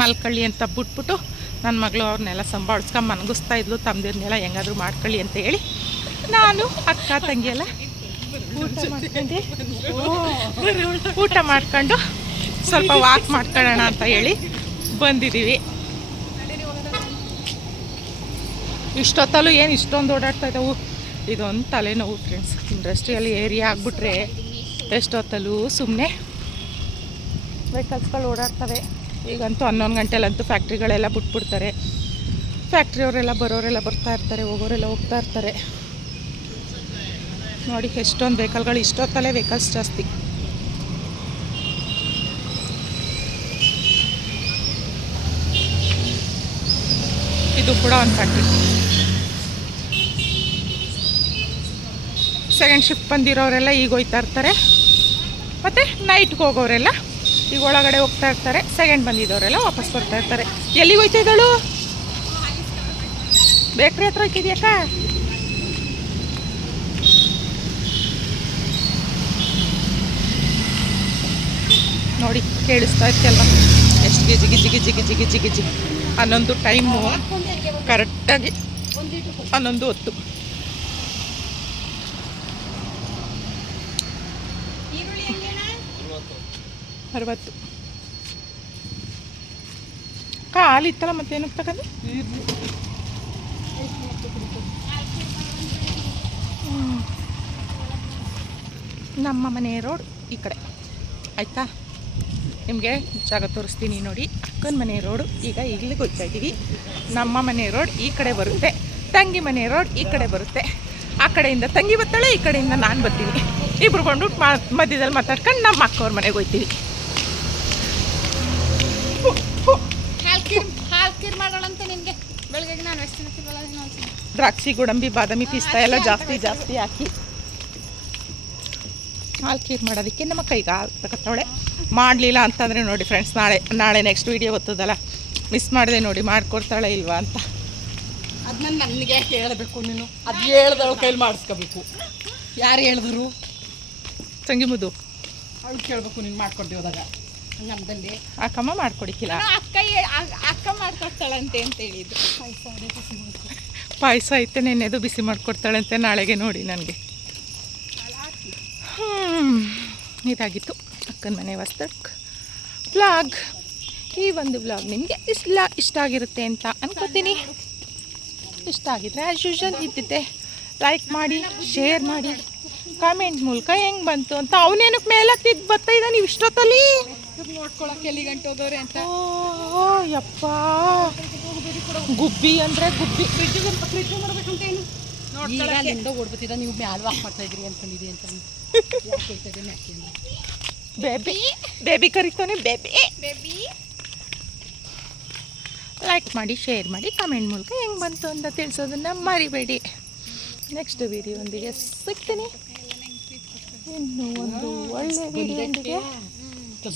ಮಲ್ಕೊಳ್ಳಿ ಅಂತ ಬಿಟ್ಬಿಟ್ಟು ನನ್ನ ಮಗಳು ಅವ್ರನ್ನೆಲ್ಲ ಸಂಭಾಳಿಸ್ಕೊಂಡು ಮನಗಿಸ್ತಾ ಇದ್ಲು. ತಮ್ಮದಿರನ್ನೆಲ್ಲ ಹೆಂಗಾದರೂ ಮಾಡ್ಕೊಳ್ಳಿ ಅಂತ ಹೇಳಿ ನಾನು ಅಕ್ಕ ತಂಗಿಯೆಲ್ಲ ಊಟ ಮಾಡ್ಕೊಂಡು ಸ್ವಲ್ಪ ವಾಕ್ ಮಾಡ್ಕೊಳ್ಳೋಣ ಅಂತ ಹೇಳಿ ಬಂದಿದ್ದೀವಿ. ಇಷ್ಟೊತ್ತಲ್ಲೂ ಏನು ಇಷ್ಟೊಂದು ಓಡಾಡ್ತಾ ಇದ್ದಾವು, ಇದೊಂದು ತಲೆನೋವು ಫ್ರೆಂಡ್ಸ್. ಇಂಡಸ್ಟ್ರಿಯಲ್ ಏರಿಯಾ ಆಗಿಬಿಟ್ರೆ ಎಷ್ಟೊತ್ತಲ್ಲೂ ಸುಮ್ಮನೆ ವೆಹಿಕಲ್ಸ್ಗಳು ಓಡಾಡ್ತವೆ. ಈಗಂತೂ 11 ಗಂಟೆಲಂತೂ ಫ್ಯಾಕ್ಟ್ರಿಗಳೆಲ್ಲ ಬಿಟ್ಬಿಡ್ತಾರೆ. ಫ್ಯಾಕ್ಟ್ರಿಯವರೆಲ್ಲ ಬರೋರೆಲ್ಲ ಬರ್ತಾ ಇರ್ತಾರೆ, ಹೋಗೋರೆಲ್ಲ ಹೋಗ್ತಾ ಇರ್ತಾರೆ. ನೋಡಿ ಎಷ್ಟೊಂದು ವೆಹಿಕಲ್ಗಳು, ಇಷ್ಟೊತ್ತಲ್ಲೇ ವೆಹಿಕಲ್ಸ್ ಜಾಸ್ತಿ. ಇದು ಕೂಡ ಒಂದು ಫ್ಯಾಕ್ಟ್ರಿ. ಸೆಕೆಂಡ್ ಶಿಫ್ಟ್ ಬಂದಿರೋರೆಲ್ಲ ಈಗ ಹೋಗ್ತಾ ಇರ್ತಾರೆ, ಮತ್ತು ನೈಟ್ಗೆ ಹೋಗೋರೆಲ್ಲ ಈಗ ಒಳಗಡೆ ಹೋಗ್ತಾ ಇರ್ತಾರೆ. ಸೆಕೆಂಡ್ ಬಂದಿದ್ದವರೆಲ್ಲ ವಾಪಸ್ ಬರ್ತಾ ಇರ್ತಾರೆ. ಎಲ್ಲಿಗೆ ಹೋಗ್ತಾ ಇದ್ದಾಳು? ಬೇಕ್ರಿ ಹತ್ರ ಹೋಗ್ತಿದ್ಯಾಕ? ನೋಡಿ ಕೇಳಿಸ್ತಾ ಇತ್ತಲ್ವ ಎಷ್ಟು ಗಿಜಿ. 11 ಟೈಮು ಕರೆಕ್ಟಾಗಿ 11:10. ಅರವತ್ತು ಹಾಲಿತ್ತಲ್ಲ, ಮತ್ತೇನಕ್ಕೆ ತಗೊಂಡು ನಮ್ಮ ಮನೆ ರೋಡ್ ಈ ಕಡೆ ಆಯಿತಾ. ನಿಮಗೆ ಜಾಗ ತೋರಿಸ್ತೀನಿ ನೋಡಿ. ಅಕ್ಕನ ಮನೆ ರೋಡು ಈಗ ಇಲ್ಲಿಗೆ ಹೋಗ್ತಾ ಇದ್ದೀವಿ. ನಮ್ಮ ಮನೆ ರೋಡ್ ಈ ಕಡೆ ಬರುತ್ತೆ, ತಂಗಿ ಮನೆ ರೋಡ್ ಈ ಕಡೆ ಬರುತ್ತೆ. ಆ ಕಡೆಯಿಂದ ತಂಗಿ ಬರ್ತಾಳೆ, ಈ ಕಡೆಯಿಂದ ನಾನು ಬರ್ತೀನಿ. ಇಬ್ರು ಬಂದು ಮಧ್ಯದಲ್ಲಿ ಮಾತಾಡ್ಕೊಂಡು ನಮ್ಮ ಅಕ್ಕವ್ರ ಮನೆಗೆ ಹೋಗ್ತೀವಿ. ಹಾಲ್ಕೀರ್ ಮಾಡೋಣಂತ ನಿಮಗೆ ಬೆಳಗ್ಗೆ ನಾನು ಎಷ್ಟು ದ್ರಾಕ್ಷಿ, ಗೋಡಂಬಿ, ಬಾದಾಮಿ, ಪಿಸ್ತಾ ಎಲ್ಲ ಜಾಸ್ತಿ ಹಾಕಿ ಹಾಲು ಖೀರ್ ಮಾಡೋದಕ್ಕೆ ನಮ್ಮ ಕೈಗೆ ಹಾಲು ತಗೊತ್ತವಳೆ. ಮಾಡಲಿಲ್ಲ ಅಂತಂದರೆ ನೋಡಿ ಫ್ರೆಂಡ್ಸ್, ನಾಳೆ ನೆಕ್ಸ್ಟ್ ವೀಡಿಯೋ ಬರ್ತದಲ್ಲ, ಮಿಸ್ ಮಾಡಿದೆ ನೋಡಿ ಮಾಡ್ಕೊಡ್ತಾಳೆ ಇಲ್ವಾ ಅಂತ. ಅದನ್ನ ನನಗೆ ಹೇಳಬೇಕು ನೀನು, ಅದು ಹೇಳ್ದವಳು ಕೈಲಿ ಮಾಡಿಸ್ಕೋಬೇಕು. ಯಾರು ಹೇಳಿದ್ರು? ತಂಗಿ ಮುದ್ದು ಅವ್ಳು ಕೇಳಬೇಕು, ನೀನು ಮಾಡ್ಕೊಡ್ತೀವಿ ಹೋದಾಗ ನಮ್ಮದಲ್ಲಿ ಅಕ್ಕಮ್ಮ ಮಾಡ್ಕೊಡಿಕ್ಕಿಲ್ಲ. ಅಕ್ಕ ಮಾಡ್ಕೊಡ್ತಾಳಂತೆ ಅಂತ ಹೇಳಿದ್ದು. ಪಾಯಸ ಐತೆ, ನೆನ್ನೆದು ಬಿಸಿ ಮಾಡಿಕೊಡ್ತಾಳಂತೆ ನಾಳೆಗೆ ನೋಡಿ ನನಗೆ. ಇದಾಗಿತ್ತು ಅಕ್ಕನ ಮನೆ ಹೊಸ್ದಕ್ ವ್ಲಾಗ್. ಈ ಒಂದು ವ್ಲಾಗ್ ನಿಮಗೆ ಇಷ್ಟ ಆಗಿರುತ್ತೆ ಅಂತ ಅನ್ಕೋತೀನಿ. ಇಷ್ಟ ಆಗಿದ್ರೆ ಆ್ಯಸ್ ಯೂಶುವಲ್ ಇದ್ದಿದ್ದೆ ಲೈಕ್ ಮಾಡಿ, ಶೇರ್ ಮಾಡಿ, ಕಾಮೆಂಟ್ ಮೂಲಕ ಹೆಂಗೆ ಬಂತು ಅಂತ. ಅವನೇನಕ್ಕೆ ಮೇಲತ್ತಿದ್ದು ಬರ್ತಾ ಇದ್ದ ನೀವು ಇಷ್ಟೊತ್ತಲ್ಲಿ ನೋಡ್ಕೊಳಕ್ಕೆ ಎಲ್ಲಿ ಗಂಟೆ ಹೋದವ್ರೆ ಅಂತ. ಯಪ್ಪ, ಗುಬ್ಬಿ ಅಂದರೆ ಗುಬ್ಬಿ. ಫ್ರಿಜ್ ಮಾಡ್ಬೇಕಂತ ಏನು ಈಗ ಓಡ್ಬತ್ತಿದ್ದ, ನೀವು ಮ್ಯಾಲ ವಾಕ್ ಮಾಡ್ತಾ ಇದ್ರಿ ಅಂತಂದಿದೆ ಅಂತ ಬೇಬಿ ಕರಿತಾನೆ. ಬೇಬಿ ಲೈಕ್ ಮಾಡಿ, ಶೇರ್ ಮಾಡಿ, ಕಮೆಂಟ್ ಮೂಲಕ ಹೆಂಗೆ ಬಂತು ಅಂತ ತಿಳಿಸೋದನ್ನು ಮರಿಬೇಡಿ. ನೆಕ್ಸ್ಟ್ ವಿಡಿಯೋಂದಿಗೆ ಸಿಗ್ತೀನಿ, ಇನ್ನೂ ಒಂದು ಒಳ್ಳೆ ವಿಡಿಯೋಂದಿಗೆ.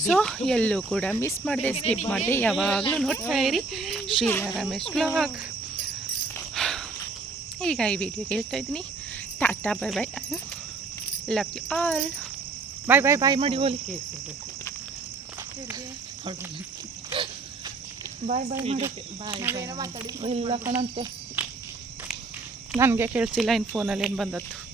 ಸೊ ಎಲ್ಲೂ ಕೂಡ ಮಿಸ್ ಮಾಡಿದೆ, ಸ್ಕಿಪ್ ಮಾಡಿದೆ, ಯಾವಾಗಲೂ ನೋಡ್ತಾ ಇರಿ ಶೀಲಾ ರಮೇಶ್ ವ್ಲಾಗ್. ಈಗ ಈ ವಿಡಿಯೋಗೆ ಹೇಳ್ತಾ ಇದ್ದೀನಿ tata, bye bye, love you all. Bye ಮಾಡಿ ಹೋಲಿ. ಬಾಯ್ ಮಾಡಿ. ಇಲ್ಲ ಕಣಂತೆ. ನನಗೆ ಕೇಳಿಸಿಲ್ಲ ಇನ್ನು ಫೋನಲ್ಲಿ ಏನು ಬಂದತ್ತು.